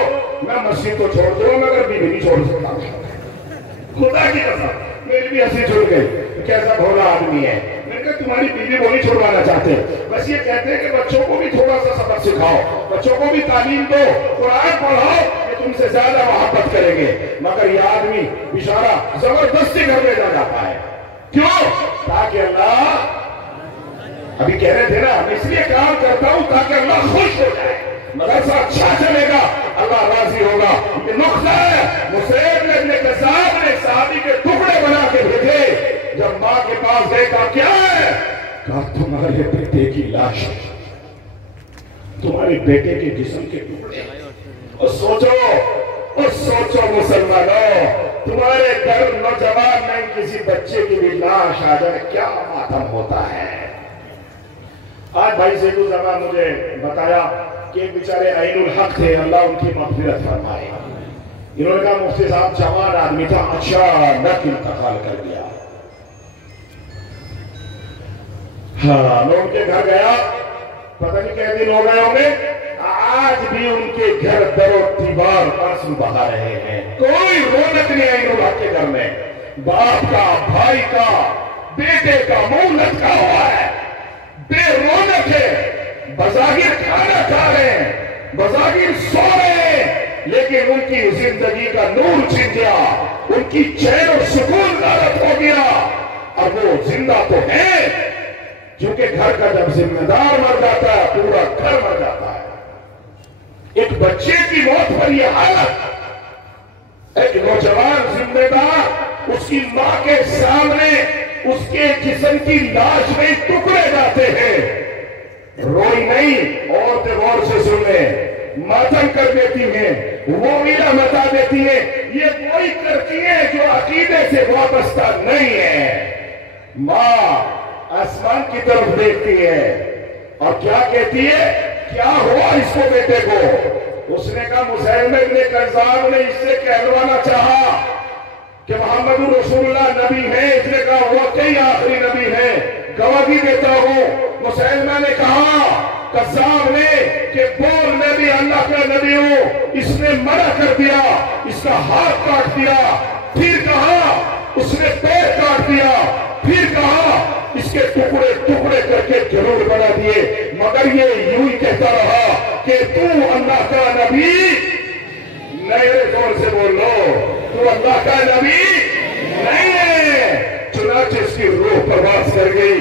میں مسجد کو چھوڑ دوں مگر بیوی نہیں چھوڑ سکتا۔ خدا کی قسم میری بھی ہنسی چھوڑ گئی، کیسا بھولا آدمی ہے۔ میں نے کہا تمہاری بیوی کو نہیں چھوڑوانا چاہتے، بس یہ کہتے ہیں کہ بچوں کو بھی تھوڑا سا سبق سکھاؤ، بچوں کو بھی تعلیم دو، قرآن پڑھاؤ، یہ تم سے زیادہ محبت کریں گے۔ مگر یہ آدمی بیچارہ زبردستی گھر میں جاتا ہے، کیوں؟ تاکہ اللہ، ابھی کہہ رہے تھے نا، میں اس لیے کام کرتا ہوں تاکہ اللہ خوش ہو جائے، مدرسہ اچھا چلے گا، اللہ راضی ہوگا۔ یہ نقطہ ہے، مسلم ابن کذاب نے صحابی کے ٹکڑے بنا کے بھیجے، جب ماں کے پاس گئے کہا کیا ہے؟ کہا تمہارے بیٹے کی لاش، تمہارے بیٹے کے جسم کے ٹکڑے۔ اور سوچو اور سوچو مسلمانوں، تمہارے گھر نوجوان نہیں کسی بچے کی بھی لاش آ جائے کیا ماتم ہوتا ہے۔ آج بھائی سید الزمان مجھے بتایا کہ ایک بیچارے عین الحق تھے، اللہ ان کی مغفرت فرمائے۔ انہوں نے کہا مفتی صاحب جوان آدمی تھا، اچانک انتقال کر گیا۔ ہاں میں ان کے گھر گیا، پتہ نہیں کتنے دن ہو گئے ہوں گے، آج بھی ان کے گھر در و دیوار آنسو بہا رہے ہیں، کوئی رونق نہیں ہے ان کے گھر میں، باپ کا، بھائی کا، بیٹے کا منہ لٹکا ہوا ہے، بے رونق ہے، بظاہر کھانا کھا رہے ہیں، بظاہر سو رہے ہیں، لیکن ان کی زندگی کا نور چھن گیا، ان کی چین اور سکون غارت ہو گیا، اور وہ زندہ تو ہے کیونکہ گھر کا جب ذمہ دار مر جاتا ہے پورا گھر مر جاتا ہے۔ ایک بچے کی موت پر یہ حالت، ایک نوجوان ذمہ دار اس کی ماں کے سامنے اس کے جسم کی لاش میں ٹکڑے جاتے ہیں، روئی نہیں، عورتیں غور سے سن لیں، ماتم کر دیتی ہیں، وہ میرا متا دیتی ہیں، یہ وہی کرتی ہیں جو عقیدے سے وابستہ نہیں ہے۔ ماں آسمان کی طرف دیکھتی ہے اور کیا کہتی ہے، کیا ہوا اس کو بیٹے کو؟ اس نے کہا مسیلمہ ابن کذاب نے اس سے کہلوانا چاہا کہ محمد رسول اللہ نبی ہے، اس نے کہا واقعی آخری نبی ہے، گواہی دیتا ہوں۔ مسیلمہ نے کہا کذاب نے کہ بول میں بھی اللہ کا نبی ہوں، اس نے منع کر دیا، اس کا ہاتھ کاٹ دیا، پھر کہا اس نے پیر کاٹ دیا، پھر کہا اس کے ٹکڑے ٹکڑے کر کے ضرور بنا دیے، مگر یہ یوں ہی کہتا رہا کہ تو اللہ کا نبی، نئے زور سے بول لو، تو اللہ کا نبی نہیں ہے۔ چنانچہ اس کی روح پرواز کر گئی۔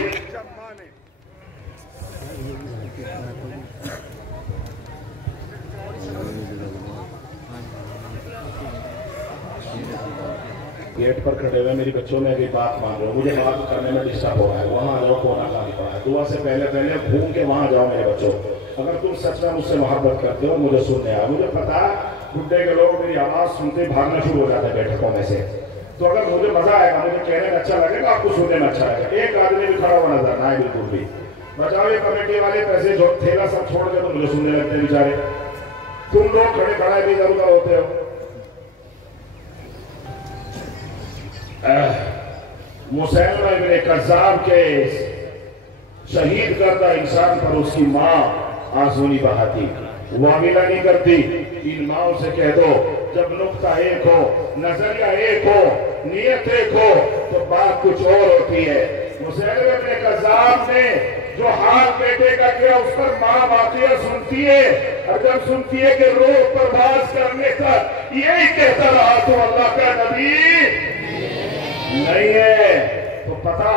گیٹ پر کھڑے ہوئے میری بچوں میں بھی بات مان رہے ہو، مجھے بات کرنے میں ڈسٹرب ہو رہا ہے، وہاں آ جاؤ، کونا خالی پڑا ہے، دعا سے پہلے گھوم کے وہاں جاؤ میرے بچوں۔ اگر تم سچ میں مجھ سے محبت کرتے ہو مجھے سننے آئے، مجھے پتا ہے بڈھے کے لوگ میری آواز سنتے بھاگنا شروع ہو جاتے ہیں بیٹھکوں میں سے، تو اگر مجھے مزہ آئے گا، مجھے کہنے میں اچھا لگے گا، آپ کو سننے میں اچھا لگے گا۔ ایک آدمی بھی کھڑا ہوا نظر نہ آئے بالکل بھی، بچاؤ یہ کمیٹی والے پیسے جو تھیلا سب چھوڑ کے تو مجھے سننے لگتے ہیں بیچارے، تم لوگ کھڑے کھڑے بھی ضرور ہوتے ہو۔ مسیلمہ ابن کذاب کے شہید کردہ انسان پر اس کی ماں آنسو نہیں بہاتی، معاملہ نہیں کرتی۔ ان ماؤں سے کہہ دو جب نقطہ ایک ہو، نظریہ ایک ہو، نیت ایک ہو تو بات کچھ اور ہوتی ہے۔ مسیلمہ ابن کذاب نے جو حال بیٹے کا کیا اس پر ماں واقعہ سنتی ہے، اور جب سنتی ہے کہ روح پرواز کرنے تک یہی کہتا رہا تو اللہ کا نبی نہیں ہے، تو پتا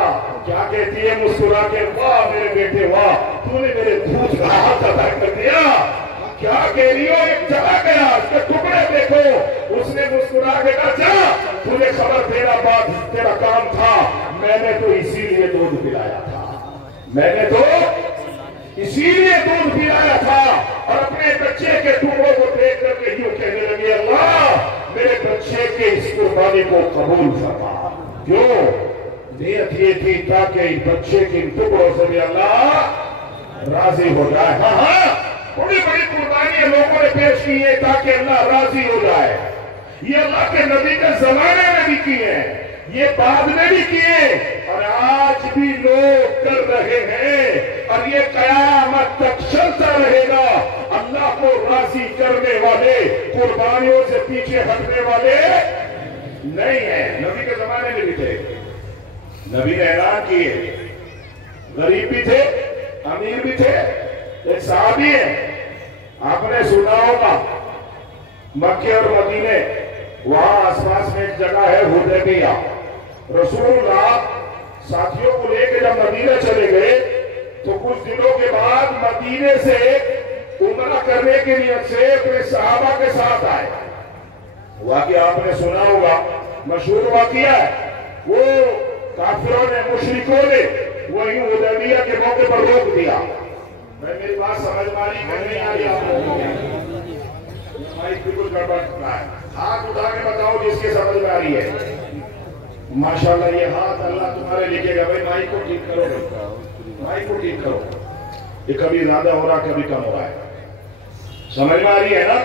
کیا کہتی ہے مسکرا کے، واہ میرے بیٹے واہ، تو نے میرے دودھ کا ہاتھ ادا کر دیا۔ کیا کہہ رہی ہو؟ ایک چلا گیا، اس کے ٹکڑے دیکھو۔ اس نے مسکرا کے کہا جا، تو نے خبر تیرا بات تیرا کام تھا، میں نے تو اسی لیے دودھ پلایا تھا، میں نے تو اسی لیے دودھ پلایا تھا۔ اور اپنے بچے کے ٹکڑوں کو دیکھ کر کے یوں کہنے لگی، اللہ میرے بچے کے اس قربانی کو قبول فرما۔ کیوں؟ نیت یہ تھی تاکہ بچے کے ان ٹکڑوں سے بھی اللہ راضی ہو جائے۔ ہاں ہاں بڑی بڑی قربانیاں لوگوں نے پیش کی ہیں تاکہ اللہ راضی ہو جائے، یہ اللہ کے نبی کے زمانے میں بھی کی ہیں، یہ بعد میں بھی کیے، اور آج بھی لوگ کر رہے ہیں، اور یہ قیامت تک چلتا رہے گا۔ اللہ کو راضی کرنے والے قربانیوں سے پیچھے ہٹنے والے نہیں ہیں۔ نبی کے زمانے میں بھی تھے، نبی نے اعلان کیے، غریب بھی تھے، امیر بھی تھے۔ ایک صحابی ہے، آپ نے سنا ہوگا، مکہ اور مدینے وہاں آس پاس میں ایک جگہ ہے حدیبیہ۔ رسول اللہ ساتھیوں کو لے کے جب مدینہ چلے گئے تو کچھ دنوں کے بعد مدینے سے عمرہ کرنے کی نیت سے اپنے صحابہ کے ساتھ آئے۔ واقعہ آپ نے سنا ہوگا، مشہور واقعہ ہے، وہ کافروں نے، مشرکوں نے وہی حدیبیہ کے موقع پر روک دیا۔ میری بات سمجھ ماری کہ نہیں آ رہی آپ لوگوں کو؟ ہماری کچھ گڑبڑ ہے۔ ہاتھ اٹھا کے بتاؤ جس کے سمجھ میں آ رہی ہے. ماشاءاللہ یہ ہاتھ اللہ تمہارے لکھے گا. بھائی مائک کو ٹھیک کرو, مائک کو ٹھیک کرو. یہ کبھی زیادہ ہو رہا کبھی کم ہو رہا ہے. سمجھ میں آ رہی ہے نا؟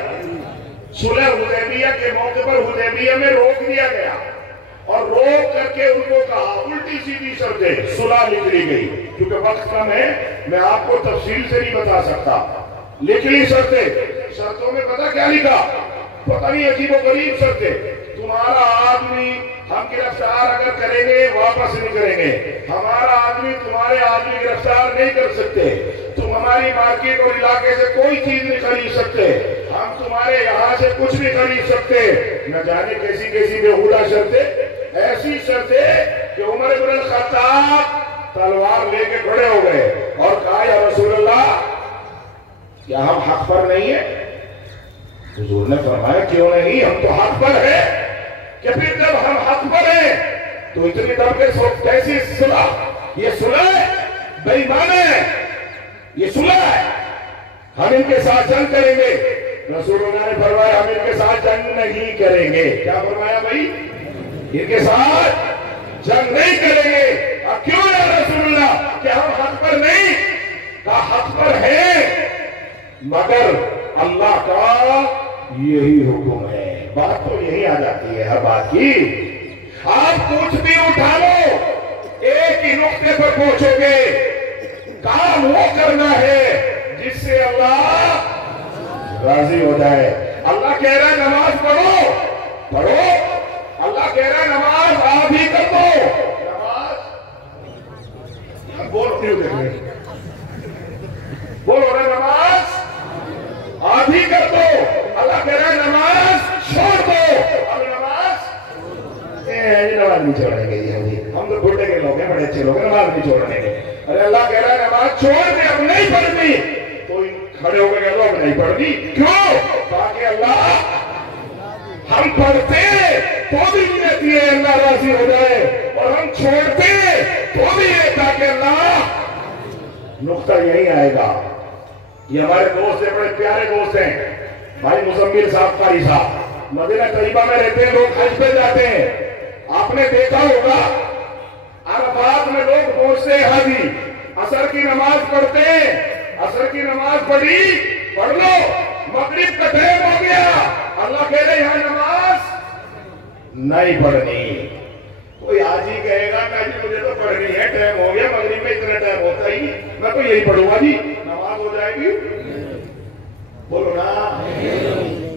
صلح حدیبیہ کے موقع پر حدیبیہ میں روک دیا گیا اور روک کر کے ان کو کہا الٹی سیدھی شرطیں صلح لکھ لی گئی. کیونکہ وقت کم ہے میں آپ کو تفصیل سے نہیں بتا سکتا. لکھ لی شرطیں. شرطوں میں پتہ کیا لکھا؟ پتہ نہیں عجیب و غریب شرطیں. تمہارا آدمی ہم گرفتار اگر کریں گے واپس نہیں کریں گے. ہمارا آدمی تمہارے آدمی گرفتار نہیں کر سکتے. تم ہماری مارکیٹ اور علاقے سے کوئی چیز نہیں خرید سکتے. ہم تمہارے یہاں سے کچھ نہیں خرید سکتے. نہ جانے کیسی کیسی بےہودہ شرطیں. ایسی شرطیں کہ عمر بن الخطاب تلوار لے کے کھڑے ہو گئے اور کہا یا رسول اللہ کیا ہم حق پر نہیں ہیں؟ حضور نے فرمایا کیوں نہیں, ہم تو حق پر ہیں. کہ پھر جب ہم حق پر ہیں تو اتنی دم کے کیسی صلح؟ یہ صلح بے ایمان ہے, یہ صلح ہے. ہم ان کے ساتھ جنگ کریں گے. رسول اللہ نے فرمایا ہم ان کے ساتھ جنگ نہیں کریں گے. کیا فرمایا بھائی؟ ان کے ساتھ جنگ نہیں کریں گے. اب کیوں یا رسول اللہ کہ ہم حق پر نہیں؟ کہا حق پر ہیں مگر اللہ کا یہی حکم ہے. بات تو یہی آ جاتی ہے ہر بات کی. آپ کچھ بھی اٹھا لو ایک ہی نقطے پر پہنچو گے. کام وہ کرنا ہے جس سے اللہ راضی ہو جائے. اللہ کہہ رہا ہے نماز پڑھو پڑھو. اللہ کہہ رہا ہے نماز آپ ہی کر دو. نماز ہم بول کیوں دیکھ رہے بولو رہے نماز آپ ہی کر دو. اللہ کہہ رہا ہے نماز چھوڑ دو. اب نماز نماز نہیں چھوڑیں گے. ہم تو بھٹے کے لوگ ہیں, بڑے اچھے لوگ ہیں, نماز نہیں چھوڑیں گے. ارے اللہ کہہ رہا ہے نماز چھوڑ دے, اب نہیں پڑھنی. تو کھڑے ہو کے کہہ دو اب نہیں پڑھنی. کیوں؟ تاکہ اللہ ہم پڑھتے تو بھی نیتی ہے اللہ راضی ہو جائے, اور ہم چھوڑتے تو بھی ہے تاکہ اللہ. نقطہ یہی آئے گا. یہ ہمارے دوست ہیں, بڑے پیارے دوست ہیں بھائی مزمل صاحب, قاری صاحب, مدینہ طیبہ میں رہتے ہیں. لوگ حج پہ جاتے ہیں. آپ نے دیکھا ہوگا عرفات میں لوگ پہنچتے ہیں حاجی, عصر کی نماز پڑھتے ہیں. عصر کی نماز پڑھی, پڑھ لو, مغرب کا ٹائم ہو گیا. اللہ کہہ رہے یہاں نماز نہیں پڑھنی. کوئی حاجی کہے گا کہ جی مجھے تو پڑھنی ہے, ٹائم ہو گیا, مغرب میں اتنا ٹائم ہوتا ہی نہیں, میں تو یہی پڑھوں گا جی, نماز ہو جائے گی. بولو نا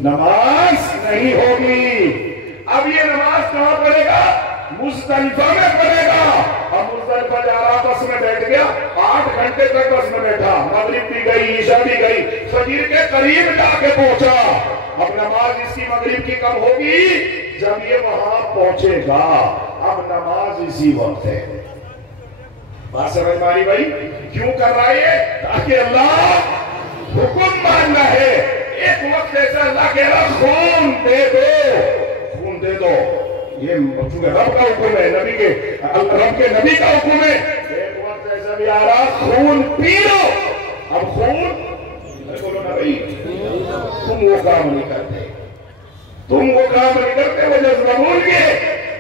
نماز نہیں ہوگی. اب یہ نماز کہاں پڑھے گا؟ مزدلفہ میں پڑھے گا. اب مزدلفہ جا رہا, بس میں بیٹھ گیا, 8 گھنٹے تک بس میں بیٹھا, مغرب بھی گئی, عشاء بھی گئی, فجر کے قریب جا کے پہنچا. اب نماز اس کی مغرب کی کم ہوگی جب یہ وہاں پہنچے گا. اب نماز اسی وقت ہے. بات سمجھ ماری بھائی؟ کیوں کر رہا ہے؟ تاکہ اللہ حکم ماننا ہے. ایک وقت ایسا اللہ کہہ رہا خون دے دو, خون دے دو. یہ چونکہ رب کا حکم ہے, نبی کے رب کے نبی کا حکم ہے. ایک وقت ایسا بھی آ رہا خون پی لو. اب خون بولو نا بھائی, تم وہ کام نہیں کرتے, تم وہ کام نہیں کرتے, وہ جذبہ بھول گئے.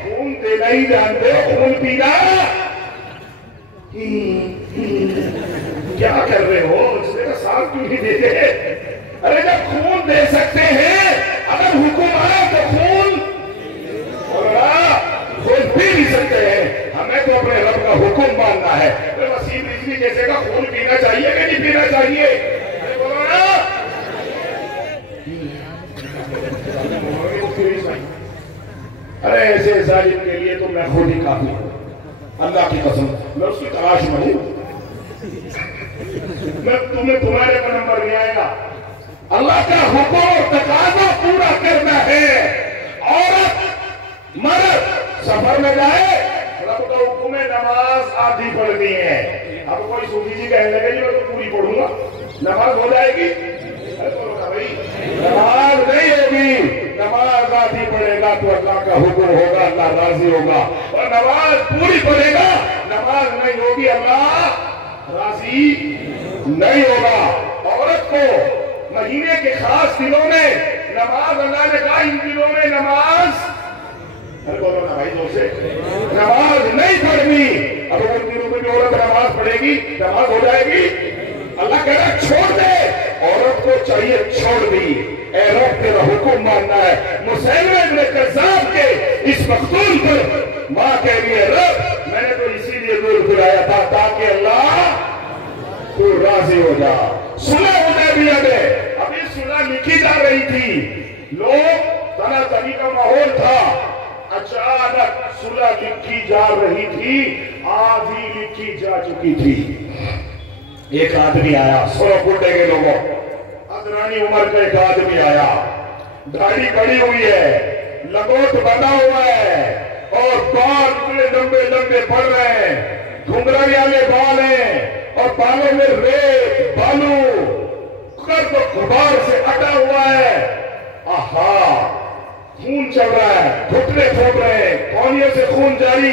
خون دینا ہی جانتے ہو, خون پینا کیا کر رہے ہو؟ اس نے ساتھ کیوں نہیں دیتے ہیں؟ ارے جب خون دے سکتے ہیں, اگر حکم آیا تو خون خون پی نہیں سکتے ہیں. ہمیں تو اپنے رب کا حکم ماننا ہے. وسیم رضوی جیسے کا خون پینا چاہیے کہ نہیں پینا چاہیے؟ ارے ایسے ظالم کے لیے تو میں خود ہی کافی ہوں, اللہ کی قسم. میں اس کی تلاش میں ہوں. میں تمہیں تمہارے پر نمبر نہیں آئے گا. اللہ کا حکم اور تقاضا پورا کرنا ہے. عورت مرد سفر میں جائے, رب کا حکم ہے نماز آدھی پڑھنی ہے. اب کوئی صوفی جی کہنے لگے جی میں تو پوری پڑھوں گا, نماز ہو جائے گی؟ نماز نہیں ہوگی. نماز آدھی پڑھے گا تو اللہ کا حکم ہوگا, اللہ راضی ہوگا. اور نماز پوری پڑھے گا, نماز نہیں ہوگی, اللہ راضی نہیں ہوگا. عورت کو مہینے کے خاص دنوں میں نماز اللہ نے کہا ان دنوں میں نماز بولو نا بھائی دو سے نماز نہیں پڑھنی. اب ان دنوں میں بھی عورت نماز پڑھے گی نماز ہو جائے گی. اللہ کہہ رہا چھوڑ دے. عورت کو چاہیے چھوڑ دی. اے رب تیرا حکم ماننا ہے. مسیلمہ ابن کذاب کے اس مقتول پر ماں کہہ رہی ہے رب میں نے تو اسی لیے دور پھرایا تھا تاکہ اللہ تو راضی ہو جا. صلح حدیبیہ میں ابھی صلح لکھی جا رہی تھی. لوگ تنا تنی کا ماحول تھا. اچانک صلح لکھی جا رہی تھی. آدھی لکھی جا چکی تھی. ایک آدمی آیا 100 بڈھے کے لوگوں ادرانی عمر کا ایک آدمی آیا. داڑھی بڑی ہوئی ہے لگوٹ بنا ہوا ہے اور بال اتنے لمبے لمبے پڑ رہے ہیں. گھنگرانی والے بال ہیں اور بالوں میں ریت بالو گرد و غبار سے اٹا ہوا ہے. آہا خون چل رہا ہے. گھٹنے پھوٹ رہے ہیں. کونیوں سے خون جاری.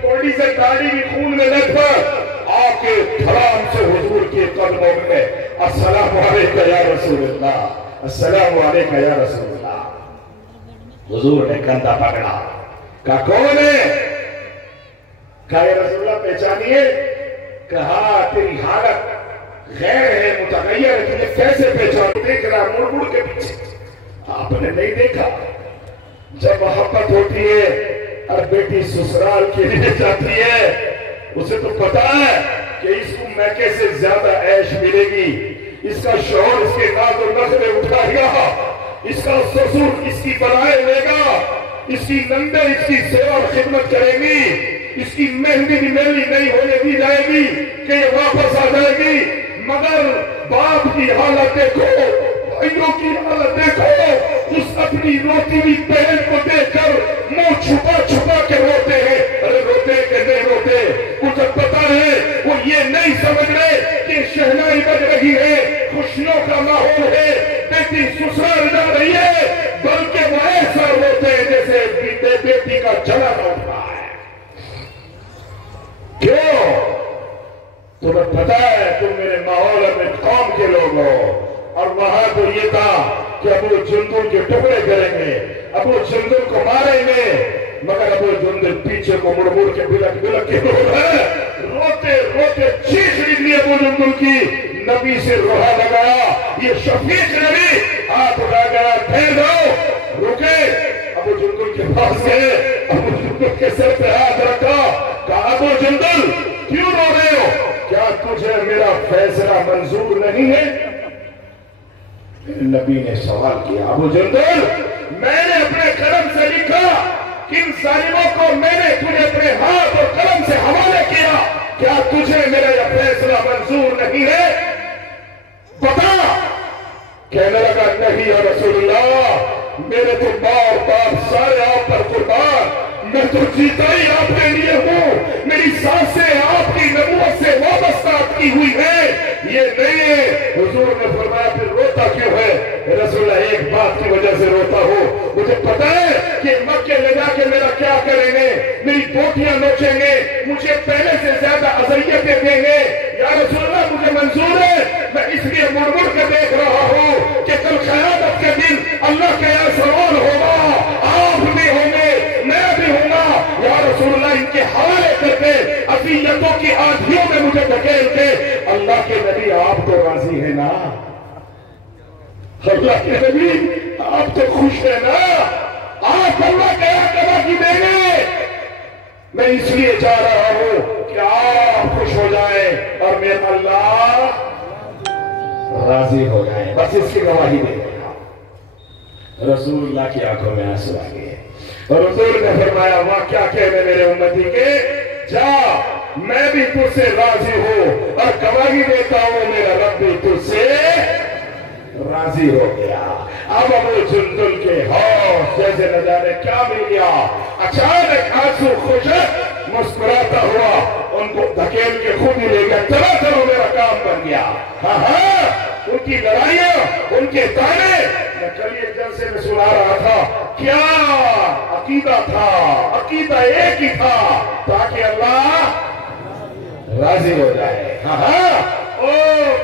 تھوڑی سے داڑھی بھی خون میں لٹ کر آ کے دھڑام سے حضور کے قدموں میں السلام علیکم یا رسول اللہ السلام علیکم یا رسول اللہ. حضور نے کندھا پکڑا. کہا کون ہے؟ کہا یا رسول اللہ پہچانیے. کہا تیری حالت غیر ہے متغیر ہے تجھے کیسے پہچان. دیکھ رہا مڑ مڑ کے پیچھے. آپ نے نہیں دیکھا جب محبت ہوتی ہے اور بیٹی سسرال کے لیے جاتی ہے اسے تو پتا ہے کہ اس کو میکے سے زیادہ عیش ملے گی. اس کا شوہر اس کے ناز و نخرے اٹھائے گا. اس کا سسر اس کی بلائے لے گا. اس کی نندے اس کی سیوا اور خدمت کرے گی. اس کی مہندی بھی میلی نہیں ہونے دی جائے گی کہ یہ واپس آ جائے گی. مگر باپ کی حالت دیکھو بھائیوں کی حالت دیکھو. اس اپنی روتی ہوئی بہن کو دیکھ کر منہ چھپا چھپا کے روتے ہیں. ارے روتے کہ نہیں روتے کچھ پتا ہے. وہ یہ نہیں سمجھ رہے کہ شہنائی بج رہی ہے خوشیوں کا ماحول ہے بیٹی سسرال جا رہی ہے بلکہ وہ ایسا روتے ہیں جیسے بیٹی کا جلا اٹھ رہا ہے. کیوں؟ تمہیں پتا ہے تم میرے ماحول میں قوم کے لوگ ہو. اور وہاں تو یہ تھا کہ ابو جندل کے ٹکڑے کریں گے ابو جندل کو ماریں گے. مگر ابو جندل پیچھے کو مڑ مڑ کے بلک بلک کے لوگ ہیں. روتے روتے چیخ نکلی ابو جندل کی. نبی سے روحا لگایا. یہ شفیق نبی ہاتھ اٹھا گیا ٹھہر جاؤ رکے. ابو جندل کے پاس گئے. ابو جندل کے سر پہ ہاتھ رکھا. کہا ابو جندل کیوں رو رہے ہو؟ کیا تجھے میرا فیصلہ منظور نہیں ہے؟ نبی نے سوال کیا ابو جندل میں نے اپنے قلم سے لکھا کن ظالموں کو میں نے تجھے اپنے ہاتھ اور قلم سے حوالے کیا. کیا تجھے میرا یہ فیصلہ منظور نہیں ہے؟ بتا. کہنے لگا نہیں یا رسول اللہ میرے تو ماں اور باپ سارے آپ پر قربان. میں تو جیتا ہی آپ کے لیے ہوں. میری سانسیں آپ کی نبوت سے وابستہ کی ہوئی ہے. یہ نہیں. حضور نے فرمایا پھر روتا کیوں ہے؟ رسول اللہ ایک بات کی وجہ سے روتا ہوں. مجھے پتا ہے کہ مکے لے جا کے میرا کیا کریں گے. میری بوٹیاں نوچیں گے. مجھے پہلے سے زیادہ اذیتیں دیں گے. یا رسول اللہ مجھے منظور ہے. میں اس لیے مڑ مڑ کے دیکھ رہا ہوں کہ کل قیامت کے دن اللہ کے یہاں سوال ہوگا. آپ بھی ہوں گے میں بھی ہوں گا. یا رسول اللہ ان کے حوالے کرتے اذیتوں کی آندھیوں میں مجھے دھکیلتے. اللہ کے نبی آپ تو راضی ہیں نا. اللہ کے نبی آپ تو خوش ہیں نا. آپ اللہ کے یہاں کی دیں گے. میں اس لیے چاہ رہا ہوں کہ آپ خوش ہو جائیں اور میرا اللہ راضی ہو جائیں. بس اس کی گواہی دے دینا. رسول اللہ کی آنکھوں میں آنسو آ گئے اور حضور نے فرمایا وہاں کیا کہنے میرے امتی کے جا میں بھی تجھ سے راضی ہوں اور گواہی دیتا ہوں میرا رب بھی تجھ سے راضی ہو گیا. اب ابو جندل کے ہوش جیسے نہ جانے کیا مل گیا. اچانک آنسو خوشک مسکراتا ہوا ان کو دھکیل کے خود ہی لے گیا. چلو چلو میرا کام بن گیا. ہاں ہاں ان کی لڑائیاں ان کے تانے میں کل ایک جلسے میں سنا رہا تھا. کیا عقیدہ تھا؟ عقیدہ ایک ہی تھا تاکہ اللہ راضی ہو جائے. ہاں ہاں او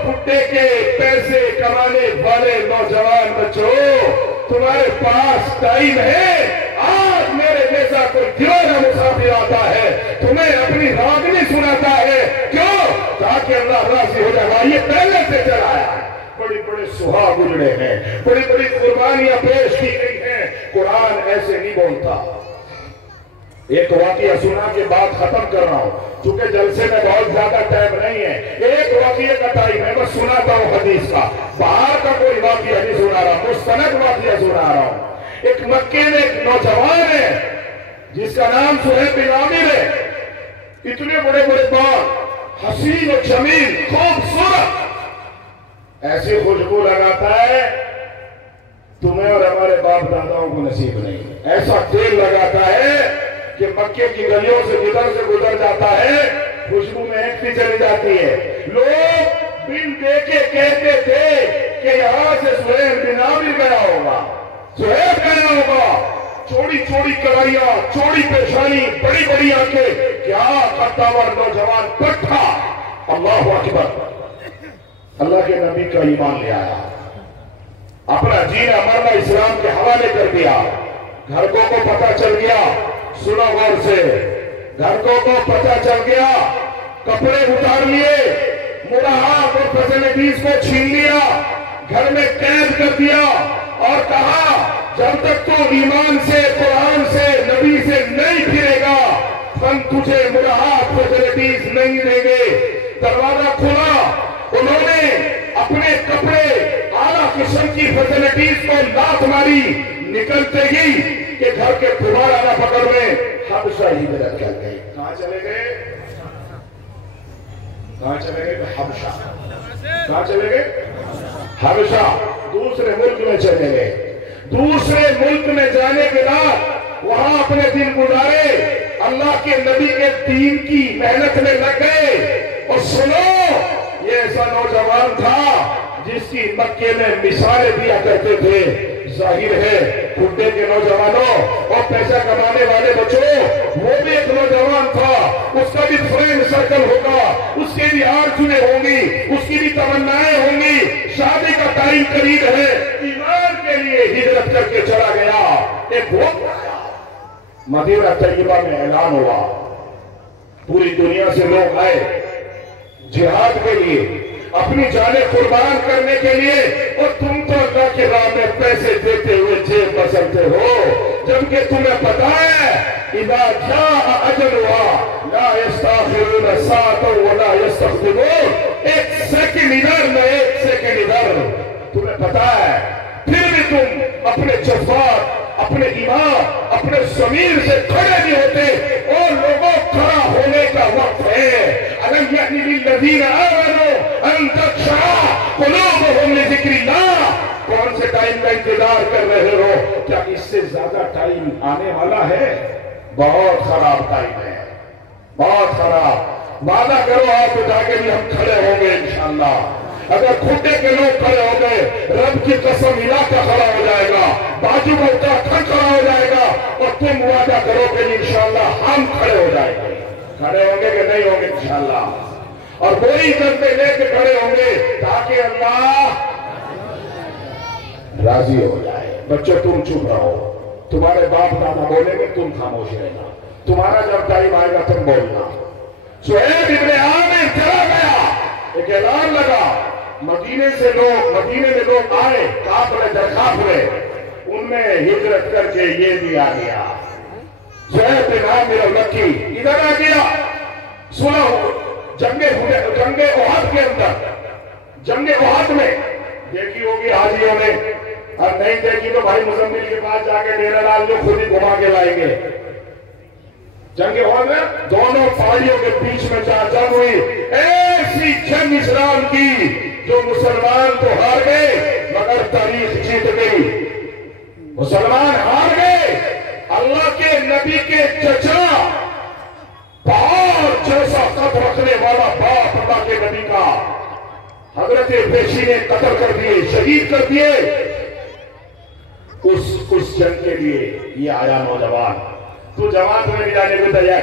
بڈھے کے پیسے کمانے والے نوجوان بچوں، تمہارے پاس ٹائم ہے؟ آج میرے جیسا کوئی دیوانہ مسافر آتا ہے، تمہیں اپنی راگنی سناتا ہے، کیوں؟ تاکہ اللہ راضی ہو جائے۔ یہ پہلے سے چلا ہے، بڑی بڑے سہاگ اجڑے ہیں، بڑی بڑی قربانیاں پیش کی گئی ہیں۔ قرآن ایسے نہیں بولتا۔ ایک واقعہ سنا کے بعد ختم کر رہا ہوں، چونکہ جلسے میں بہت زیادہ ٹائم نہیں ہے، ایک واقعے کا ٹائم ہے، بس سناتا ہوں حدیث کا، باہر کا کوئی واقعہ نہیں سنا رہا، مستند واقعہ سنا رہا ہوں۔ ایک مکے میں ایک نوجوان ہے جس کا نام سہیب بن عامر ہے، اتنے بڑے بڑے بال، حسین و جمیل، خوبصورت، ایسی خوشبو لگاتا ہے تمہیں اور ہمارے باپ داداؤں کو نصیب نہیں، ایسا تیل لگاتا ہے کہ مکے کی گلیوں سے گزر جاتا ہے، خوشبو مہکتی چلی جاتی ہے۔ لوگ بن دیکھے کہتے تھے کہ یہاں سے سہیب بن عامر گیا ہوگا، سہیب گیا ہوگا، چوڑی چوڑی کڑائیاں، چوڑی پیشانی، بڑی بڑی آنکھیں، کیا قدور نوجوان پٹھا، اللہ اکبر، اللہ کے نبی کا ایمان لے آیا، اپنا جینا مرنا اسلام کے حوالے کر دیا۔ گھرکوں کو پتہ چل گیا، سنو غور سے، گھرکوں کو پتہ چل گیا، کپڑے اتار لیے، مراحات اور فیسلٹیز کو چھین لیا، گھر میں قید کر دیا اور کہا جب تک تو ایمان سے، قرآن سے، نبی سے نہیں پھرے گا ہم تجھے مراحات فیسلٹیز نہیں دیں گے۔ دروازہ کھلا، انہوں نے اپنے کپڑے اعلیٰ قسم کی فیسلٹیز کو لات ماری، نکلتے ہی کہ گھر کے دوبارہ نہ پکڑ میں حبشہ ہجرت کر گئے۔ کہاں چلے گئے؟ کہاں چلے گئے؟ حبشہ۔ کہاں چلے گئے؟ حبشہ، دوسرے ملک میں چلے گئے۔ دوسرے ملک میں جانے کے بعد وہاں اپنے دن گزارے، اللہ کے نبی کے دین کی محنت میں لگ گئے۔ اور سنو، یہ ایسا نوجوان تھا جس کی مکے میں مثالیں دیا کرتے تھے۔ ظاہر ہے بڈھے کے نوجوانوں اور پیسہ کمانے والے بچوں، وہ بھی ایک نوجوان تھا، اس کا بھی فرینڈ سرکل ہوگا، اس کے بھی آرزویں ہوں گی، اس کی بھی تمنائیں ہوں گی، شادی کا ٹائم قریب ہے، ایمان کے لیے ہجرت کر کے چلا گیا۔ ایک وقت آیا، مدینہ طیبہ میں اعلان ہوا، پوری دنیا سے لوگ آئے جہاد کے لیے، اپنی جانیں قربان کرنے کے لیے، اور تم تو اللہ کے راہ میں پیسے دیتے ہوئے جیب بسلتے ہو، جبکہ تمہیں پتا ہے اذا جاء اجلها لا يستاخرون ساعة ولا يستقدمون، ایک سیکنڈ ادھر نہ ایک سیکنڈ ادھر، تمہیں پتا ہے، پھر بھی تم اپنے جذبات، اپنے ایمان، اپنے ضمیر سے کھڑے نہیں ہوتے۔ اور لوگوں کھڑا ہونے کا وقت ہے۔ أَلَمْ يَأْنِ لِلَّذِينَ آمَنُوا أَن تَخْشَعَ قُلُوبُهُمْ لِذِكْرِ اللَّهِ، کون سے ٹائم کا انتظار کر رہے ہو؟ کیا اس سے زیادہ ٹائم آنے والا ہے؟ بہت خراب ٹائم ہے، بہت خراب۔ وعدہ کرو آپ اٹھا کے بھی ہم کھڑے ہوں گے انشاءاللہ۔ اگر کھٹے کے لوگ کھڑے ہو گئے، رب کی قسم علاقہ کھڑا ہو جائے گا، باجو کا اتراکھنڈ کھڑا ہو جائے گا، اور تم وعدہ کرو کہ انشاءاللہ ہم کھڑے ہو جائیں گے۔ کھڑے ہوں گے کہ نہیں ہوں گے انشاءاللہ؟ اور وہی جذبے لے کے کھڑے ہوں گے تاکہ اللہ راضی ہو جائے۔ بچوں تم چپ رہو، تمہارے باپ دادا بولیں گے تم خاموش رہنا، تمہارا جب ٹائم آئے گا تم بولنا۔ سہیب ابن عامر چلا گیا، ایک اعلان لگا، مدینے میں لوگ آئے، کافرے درخافرے، ان میں ہجرت کر کے یہ بھی آ گیا۔ سہیب بن عامر مکی ادھر آ گیا۔ سنا جنگ احد کے اندر، جنگ احد میں دیکھی ہوگی حاجیوں نے، اور نہیں دیکھی تو بھائی مزمل کے پاس جا کے ڈیرہ ڈال جو خود ہی گھما کے لائیں گے۔ جنگ احد میں دونوں پہاڑیوں کے بیچ میں جنگ ہوئی، ایسی جنگ اسلام کی جو مسلمان تو ہار گئے مگر تاریخ جیت گئی۔ مسلمان ہار گئے، اللہ کے نبی کے چچا، پہاڑ جیسا قد رکھنے والا باپ اللہ کے نبی کا، حضرت پیشی نے قتل کر دیے، شہید کر دیے۔ اس جنگ کے لیے یہ آیا نوجوان، تو جماعت میں بھی جانے کو تیار،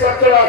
17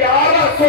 1100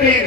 3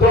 2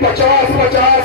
50-50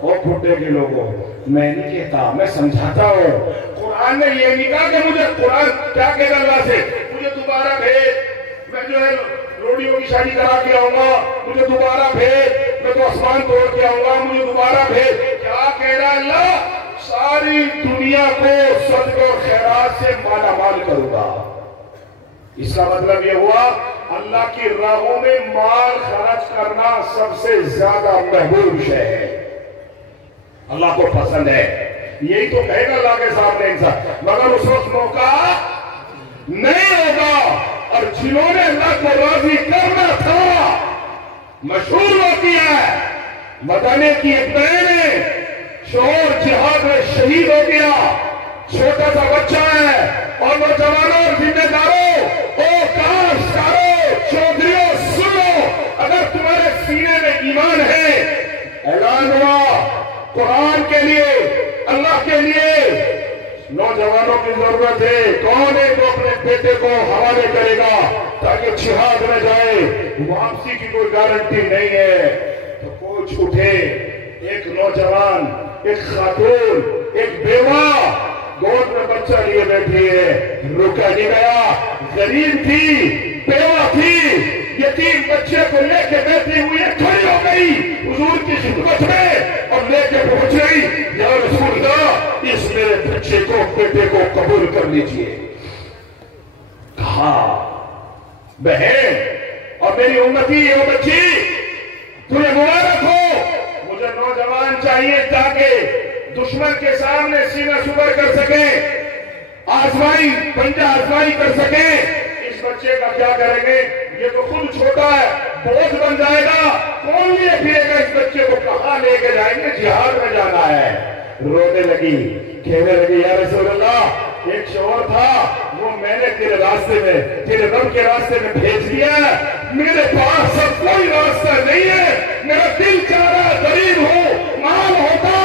اور کھٹے کے لوگوں میں نہیں کہتا، میں سمجھاتا ہوں۔ قرآن نے یہ نہیں کہا کہ مجھے قرآن کیا کہہ رہا اللہ سے مجھے دوبارہ بھیج، میں جو ہے روڑیوں کی شادی کرا کے آؤں گا، مجھے دوبارہ بھیج، میں تو آسمان توڑ کے آؤں گا، مجھے دوبارہ بھیج۔ کیا کہہ رہا اللہ؟ ساری دنیا کو صدقہ اور خیرات سے مالا مال کروں گا۔ اس کا مطلب یہ ہوا اللہ کی راہوں میں مال خرچ کرنا سب سے زیادہ محبوب شے ہے، اللہ کو پسند ہے۔ یہی تو کہے گا اللہ کے سامنے انسان، مگر اس وقت موقع نہیں ہوگا۔ اور جنہوں نے اللہ کو راضی کرنا تھا، مشہور واقعہ ہے، مدینے کی ایک بہن ہے، شوہر جہاد میں شہید ہو گیا، چھوٹا سا بچہ ہے، اور نوجوانوں اور ذمہ داروں، او کاشتکاروں، چودھریوں، سنو، اگر تمہارے سینے میں ایمان ہے، اعلان ہوا قرآن کے لیے، اللہ کے لیے نوجوانوں کی ضرورت ہے۔ کون ہے جو اپنے بیٹے کو حوالے کرے گا تاکہ جہاد میں جائے؟ واپسی کی کوئی گارنٹی نہیں ہے۔ تو کوچ اٹھے، ایک نوجوان، ایک خاتون، ایک بیوہ گود میں بچہ لیے بیٹھی ہے، رکا نہیں گیا، غریب تھی، بیوہ تھی، یتیم بچے کو لے کے بیٹھی ہوئی کھڑی ہو گئی حضور کی خدمت میں اور لے کے پہنچ گئی، یا رسول اللہ اس میرے بچے کو، بیٹے کو قبول کر لیجئے۔ کہا بہن اور میری امتی یہ بچی تمہیں مبارک ہو، مجھے نوجوان چاہیے تاکہ دشمن کے سامنے سینہ سپر کر سکیں، آزمائی پنجہ آزمائی کر سکیں۔ اس بچے کا کیا کریں گے؟ یہ تو خود چھوٹا ہے، بوجھ بن جائے گا، کون لیے پھرے گا اس بچے کو؟ کہاں لے کے جائیں گے؟ جہاد میں جانا ہے۔ رونے لگی، کہنے لگی یا رسول اللہ ایک شوہر تھا، وہ میں نے تیرے راستے میں، تیرے رب کے راستے میں بھیج دیا ہے، میرے پاس سب کوئی راستہ نہیں ہے، میرا دل چاہ رہا ہے غریب ہوں، مال ہوتا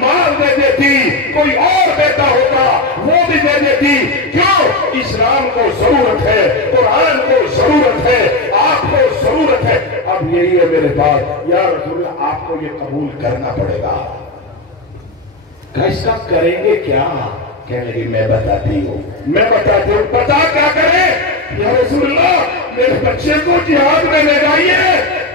مال دے دیتی، کوئی اور بیٹا ہوتا وہ بھی دے دیتی، کیوں؟ اسلام کو ضرورت ہے، قرآن کو ضرورت ہے، آپ کو ضرورت ہے، اب یہی ہے میرے پاس، یا رسول اللہ آپ کو یہ قبول کرنا پڑے گا۔ کیسا کریں گے کیا؟ کہنے لگی میں بتاتی ہوں، میں بتاتی ہوں، بتا کیا کریں؟ یا رسول اللہ میرے بچے کو جہاد میں لے جائیے،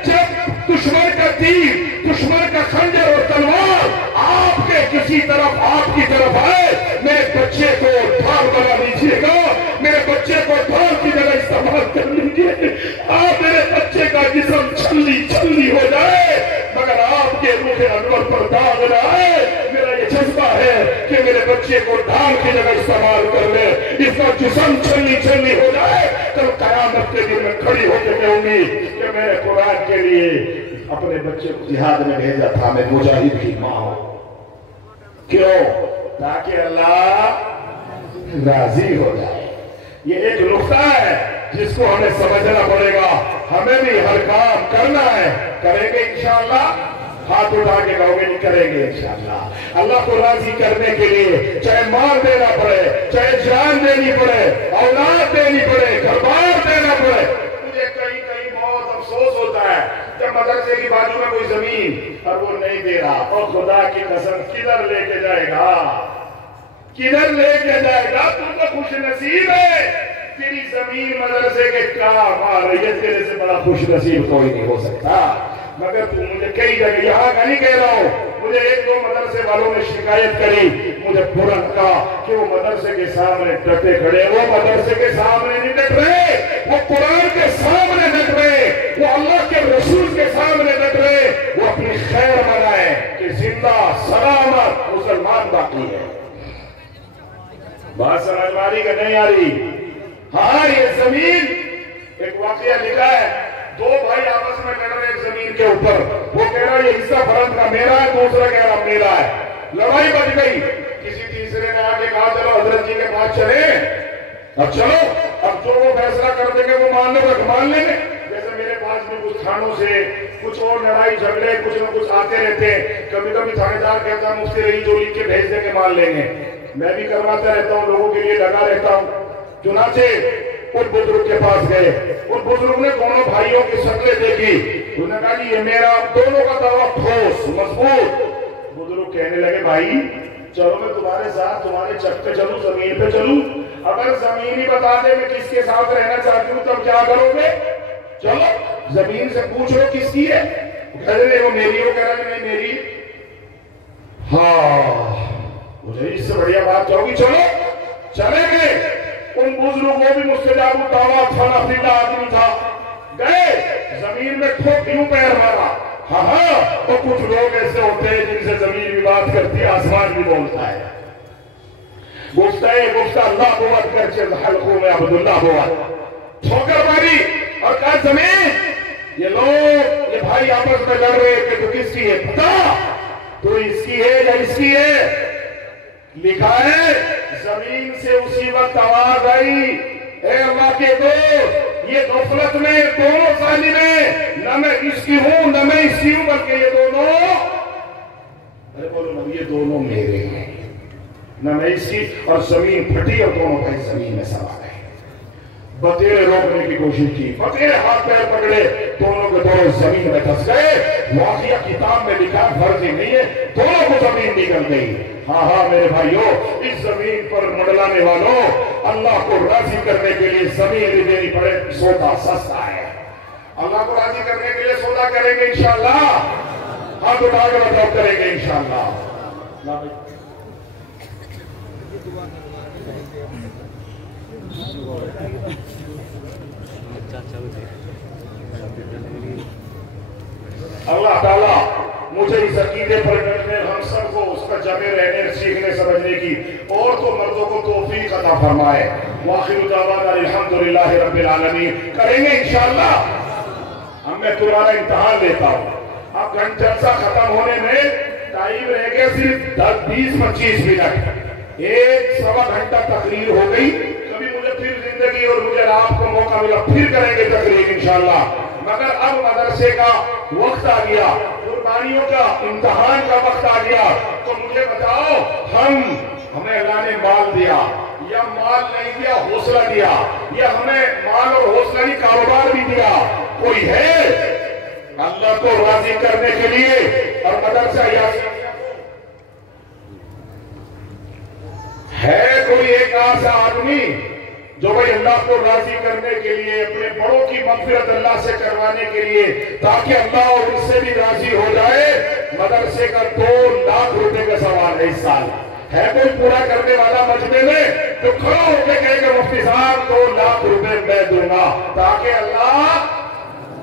جب دشمن کا تیر، دشمن کا خنجر اور تلوار آپ کے کسی طرف، آپ کی طرف آئے، میرے بچے کو ڈھال بنا لیجیے گا، میرے بچے کو ڈھال کی جگہ استعمال کر لیجیے، آپ میرے بچے کا جسم چھلی چھلی ہو جائے مگر آپ کے روح انور پر داغ نہ آئے۔ میرا یہ جذبہ ہے کہ میرے بچے کو ڈھال کی جگہ استعمال کر لے، اس کا جسم چھلی چھلی ہو جائے، کل قیامت کے دن میں کھڑی ہو کے کہوں گی کہ میں نے قرآن کے لیے اپنے بچے کو جہاد میں بھیجا تھا، میں مجاہد کی ماں ہوں۔ کیوں؟ تاکہ اللہ راضی ہو جائے۔ یہ ایک نقطہ ہے جس کو ہمیں سمجھنا پڑے گا، ہمیں بھی ہر کام کرنا ہے، کریں گے انشاءاللہ، ہاتھ اٹھا کے کہو گے نہیں کریں گے انشاءاللہ۔ اللہ کو راضی کرنے کے لیے چاہے مال دینا پڑے، چاہے جان دینی پڑے، اولاد دینی پڑے، گھر بار دینا پڑے۔ مجھے کہیں کہیں بہت افسوس ہوتا ہے جب مدرسے کی بازو میں کوئی زمین اور وہ نہیں دے رہا، اور خدا کی قسم کدھر لے کے جائے گا؟ کدھر لے کے جائے گا؟ تم تو خوش نصیب ہے، تیری زمین مدرسے کے کام آ رہی ہے، تیرے سے بڑا خوش نصیب کوئی نہیں ہو سکتا۔ مگر تم مجھے کئی جگہ، یہاں کا نہیں کہہ رہا ہوں، مجھے ایک دو مدرسے والوں نے شکایت کری، مجھے برا لگا کہ وہ مدرسے کے سامنے ڈٹے کھڑے، وہ مدرسے کے سامنے نہیں ڈٹ رہے، وہ قرآن کے سامنے ڈٹ رہے، وہ اللہ کے رسول کے سامنے ڈٹ رہے، وہ اپنی خیر منائے کہ زندہ سلامت مسلمان باقی ہے۔ بات سمجھ ماری کہ نہیں آ رہی؟ ہاں یہ زمین، ایک واقعہ لکھا ہے، دو بھائی آپس میں لڑ رہے زمین کے اوپر، وہ کہہ رہا یہ حصہ فرد کا میرا ہے، دوسرا کہہ رہا میرا ہے، لڑائی بچ گئی، کسی تیسرے نے آگے کہا چلو حضرت جی کے پاس چلیں، اب چلو، اب جو وہ فیصلہ کر دیں گے وہ ماننے پر مان لیں گے۔ جیسے میرے پاس میں کچھ تھانوں سے کچھ اور لڑائی جھگڑے کچھ نہ کچھ آتے رہتے ہیں، کبھی کبھی تھانے دار کہتا ہے مفتی رہی جو لکھ کے بھیج دیں گے مان لیں گے، میں بھی کرواتا رہتا ہوں، لوگوں کے لیے لگا رہتا ہوں۔ چنانچہ ان بزرگ کے پاس گئے، ان بزرگ نے دونوں بھائیوں کی شکلیں دیکھی، انہوں نے کہا جی یہ میرا، دونوں کا دعویٰ ٹھوس مضبوط، لوگ کہنے لگے بھائی چلو میں تمہارے ساتھ تمہارے چھت پہ چلوں زمین پہ چلوں اگر زمین ہی بتا دے میں کس کے ساتھ رہنا چاہتی ہوں تب کیا کرو گے چلو زمین سے پوچھ لو کس کی ہے کہہ رہے وہ میری ہو کہہ رہے نہیں میری ہاں مجھے اس سے بڑھیا بات چاہو گی چلو چلے گئے ان بزرگوں بھی مستجاب الدعوات فنا فیلا آدمی تھا گئے زمین میں ٹھوک کیوں پیر مارا ہاں ہاں تو کچھ لوگ ایسے ہوتے ہیں جن سے زمین بھی بات کرتی ہے آسمان بھی بولتا ہے گفتہ اللہ بوت کر چل حلقوں میں عبداللہ بوت ٹھوکر ماری اور کہا زمین یہ لوگ یہ بھائی آپس میں لڑ رہے کہ تو کس کی ہے پتا تو اس کی ہے یا اس کی ہے لکھا ہے زمین سے اسی وقت آواز آئی اے اللہ کے دوست یہ غفلت میں دونوں سالی میں نہ میں اس کی ہوں نہ میں اس کی ہوں بلکہ یہ دونوں ارے بولو نبی یہ دونوں میرے ہیں نہ میں اس کی اور زمین پھٹی اور دونوں کا زمین میں سوار ہے بطیرے روکنے کی کوشش کی بطیرے ہاتھ پیر پکڑے دونوں کے دونوں زمین میں پھنس گئے واقعہ کتاب میں لکھا فرضی نہیں ہے دونوں کو زمین نکل گئی ہاں ہاں میرے بھائیو اس زمین پر منڈلانے والوں اللہ کو راضی کرنے کے لیے زمین بھی دینی پڑے سودا سستا ہے اللہ کو راضی کرنے کے لیے سودا کریں گے انشاءاللہ ہاتھ اٹھا کے بتاؤ کریں گے انشاءاللہ اللہ تعالیٰ مجھے اس عقیدے پر ڈٹنے ہم سب کو اس پر جمے رہنے سیکھنے سمجھنے کی اور تو مردوں کو توفیق عطا فرمائے وآخر دعوانا الحمدللہ رب العالمین کریں گے انشاءاللہ ہم میں تمہارا امتحان لیتا ہوں اب جلسہ ختم ہونے میں ٹائم رہ گیا صرف 20-25 منٹ ایک سوا گھنٹہ تقریر ہو گئی کبھی مجھے پھر زندگی اور مجھے آپ کو موقع ملا پھر کریں گے تقریر انشاءاللہ مگر اب مدرسے کا وقت آ گیا قربانیوں کا امتحان کا وقت آ گیا تو مجھے بتاؤ ہمیں اللہ نے مال دیا یا مال نہیں دیا حوصلہ دیا یا ہمیں مال اور حوصلہ نہیں کاروبار بھی دیا کوئی ہے اللہ کو راضی کرنے کے لیے اور مدرسہ یا ہے کوئی ایک ایسا آدمی جو بھائی اللہ کو راضی کرنے کے لیے اپنے بڑوں کی مغفرت اللہ سے کروانے کے لیے تاکہ اللہ اور اس سے بھی راضی ہو جائے مدرسے کا 2 لاکھ روپے کا سوال ہے اس سال ہے کوئی پورا کرنے والا مجمع میں تو کھڑا ہو کے کہے گا مفتی صاحب 2 لاکھ روپے میں دوں گا تاکہ اللہ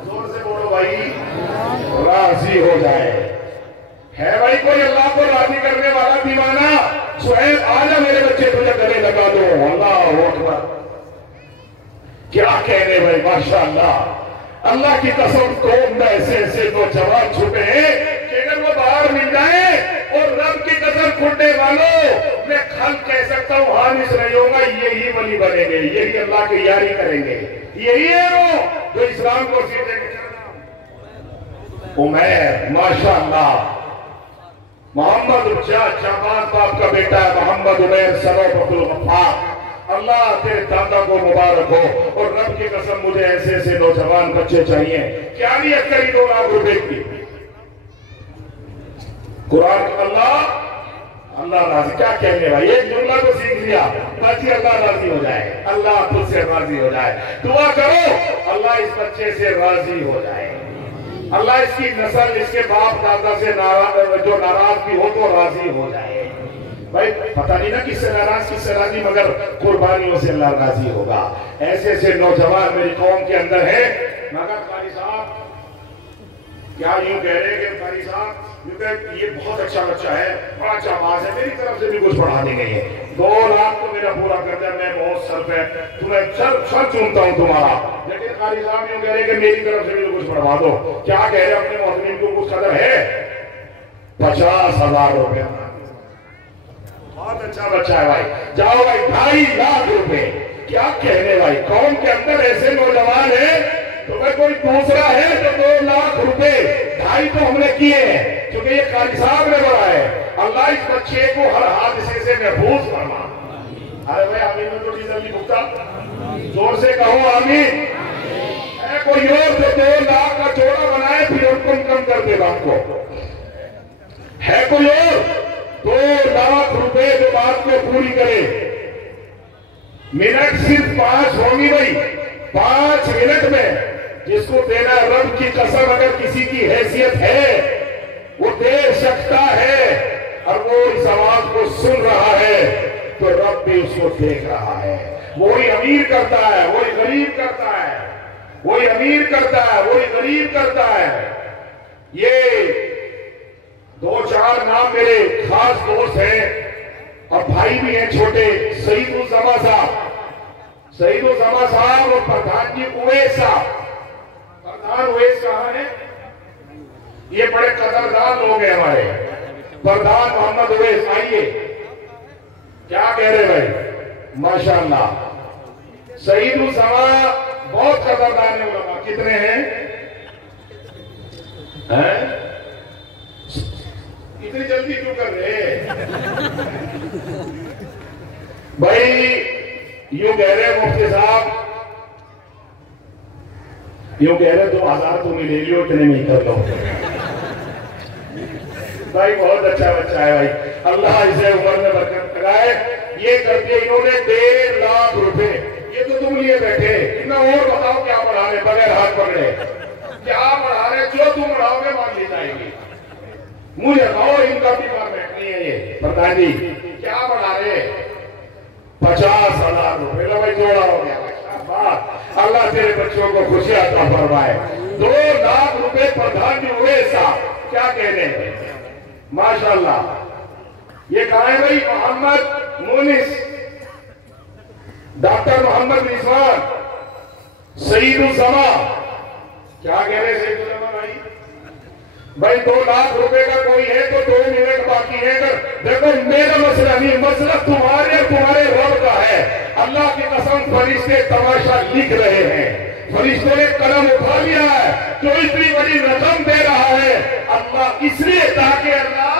زور سے بولو بھائی راضی ہو جائے ہے بھائی کوئی اللہ کو راضی کرنے والا دیوانہ سہیب آجا میرے بچے تجھے گلے لگا دو اللہ اکبر کیا کہنے بھائی ماشاءاللہ اللہ کی قسم قوم میں ایسے نوجوان چھپے ہیں کہ اگر وہ باہر مل جائیں اور رب کی قسم کھڑنے والوں میں خلق کہہ سکتا ہوں حامس نہیں ہوگا یہی ولی بنیں گے یہی اللہ کی یاری کریں گے یہی ہے وہ جو اسلام کو سیدھے عمیر ماشاءاللہ محمد شہباز باپ کا بیٹا ہے محمد عمیر سروف عبدالغفار اللہ تیرے دادا کو مبارک ہو اور رب کی قسم مجھے ایسے نوجوان بچے چاہیے کیا نیت کری 2 لاکھ روپے کی قرآن کا اللہ راضی کیا کہنے بھائی ایک جملہ کو سیکھ لیا باقی اللہ راضی ہو جائے اللہ خود سے راضی ہو جائے دعا کرو اللہ اس بچے سے راضی ہو جائے اللہ اس کی نسل اس کے باپ دادا سے جو ناراض بھی ہو تو راضی ہو جائے بھائی پتہ نہیں نا کس سے ناراض کس سے راضی مگر قربانیوں سے اللہ راضی ہوگا ایسے نوجوان میری قوم کے اندر ہے مگر قاری صاحب کیا یوں کہہ رہے کہ قاری صاحب یہ بہت اچھا بچہ ہے بڑا اچھا آواز ہے میری طرف سے بھی کچھ پڑھا دی گئی ہے 2 لاکھ تو میرا پورا کرتا ہے میں بہت سر پہ تمہیں سر چونتا ہوں تمہارا لیکن قاری صاحب یوں کہہ رہے کہ میری طرف سے بھی کچھ پڑھوا دو کیا کہہ رہے اپنے محترم کو کچھ قدر ہے 50,000 روپے بہت اچھا بچہ ہے بھائی جاؤ بھائی 2.5 لاکھ روپے کیا کہنے بھائی قوم کے اندر ایسے نوجوان ہیں تو میں کوئی دوسرا ہے تو 2 لاکھ روپے 2.5 تو ہم نے کیے ہیں کیونکہ یہ قاری صاحب نے بڑھا ہے اللہ اس بچے کو ہر حادثے سے محفوظ فرما ارے بھائی آمین میں تو جلدی بھگتا زور سے کہو آمین ہے کوئی اور جو 2 لاکھ کا جوڑا بنائے پھر حکم کم کر دے بات کو ہے کوئی اور 2 لاکھ روپے جو بات کو پوری کرے؟ منٹ صرف 5 ہوں گی بھائی، 5 منٹ میں جس کو دینا رب کی قسم اگر کسی کی حیثیت ہے وہ دے سکتا ہے، اور وہ اس آواز کو سن رہا ہے تو رب بھی اس کو دیکھ رہا ہے۔ وہی امیر کرتا ہے، وہی غریب کرتا ہے، وہی امیر کرتا ہے، وہی غریب کرتا ہے۔ یہ 2-4 نام میرے خاص دوست ہیں اور بھائی بھی ہیں چھوٹے، سعید الزما صاحب، سعید الزما صاحب اور پردھان جی اویس صاحب۔ پردھان اویس کہاں ہے؟ یہ بڑے قدردان لوگ ہیں ہمارے، پردھان محمد اویس، آئیے۔ کیا کہہ رہے بھائی؟ ماشاءاللہ۔ سعید الزما بہت قدردان ہیں علماء، کتنے ہیں؟ اتنی جلدی کیوں کر رہے بھائی؟ یوں کہہ رہے مفتی صاحب، یوں کہہ رہے 2000 تمہیں لے لیو، اتنے میں ہی کر لو۔ بھائی بہت اچھا بچہ ہے بھائی، اللہ اسے عمر میں برکت لگائے۔ یہ کر کے انہوں نے 1.5 لاکھ روپے، یہ تو تم لیے بیٹھے، اتنا اور بتاؤ کیا پڑھا رہے بغیر ہاتھ پکڑے؟ کیا پڑھا رہے؟ جو تم پڑھاؤ گے مان لی جائے گی۔ مجھے کہو ان کا بھی مار بیٹھنی ہے یہ پردھان جی، کیا پڑھا رہے؟ 50,000 روپے۔ لو بھائی جوڑا ہو گیا، اللہ تیرے بچوں کو خوشی عطا فرمائے۔ 2 لاکھ روپے پردھان جی ہوئے صاحب، کیا کہنے ہیں ماشاءاللہ۔ یہ کہاں ہے بھائی؟ محمد مونس، ڈاکٹر محمد رضوان، سعید الزما، کیا کہہ رہے سعید الزما بھائی؟ بھائی 2 لاکھ روپے کا کوئی ہے تو 2 منٹ باقی ہے۔ دیکھو میرا مسئلہ نہیں، مسئلہ تمہارے اور تمہارے رب کا ہے۔ اللہ کی قسم فرشتے تماشا لکھ رہے ہیں، فرشتے نے قلم اٹھا لیا ہے، جو اتنی بڑی رقم دے رہا ہے اللہ اس لیے تاکہ اللہ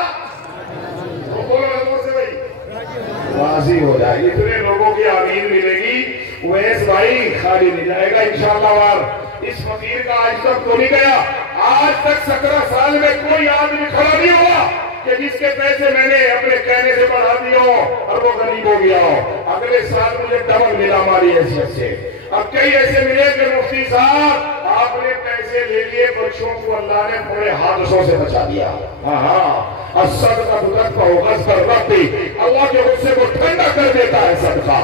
راضی ہو جائے۔ اتنے لوگوں کی آمین ملے گی، ویس بھائی خالی نہیں جائے گا انشاءاللہ۔ وار اس فقیر کا آج تک تو نہیں گیا، آج تک 17 سال میں کوئی آدمی کھڑا نہیں ہوا کہ جس کے پیسے میں نے اپنے کہنے سے بڑھا دیے ہو اور وہ غریب ہو گیا ہو۔ اگلے سال مجھے ڈبل ملا ہماری حیثیت سے۔ اب کئی ایسے ملے کہ مفتی صاحب آپ نے پیسے لے لیے، بچوں کو اللہ نے بڑے حادثوں سے بچا دیا۔ الصدقہ تدفع غضب الرب، اللہ کے غصے کو ٹھنڈا کر دیتا ہے صدقہ۔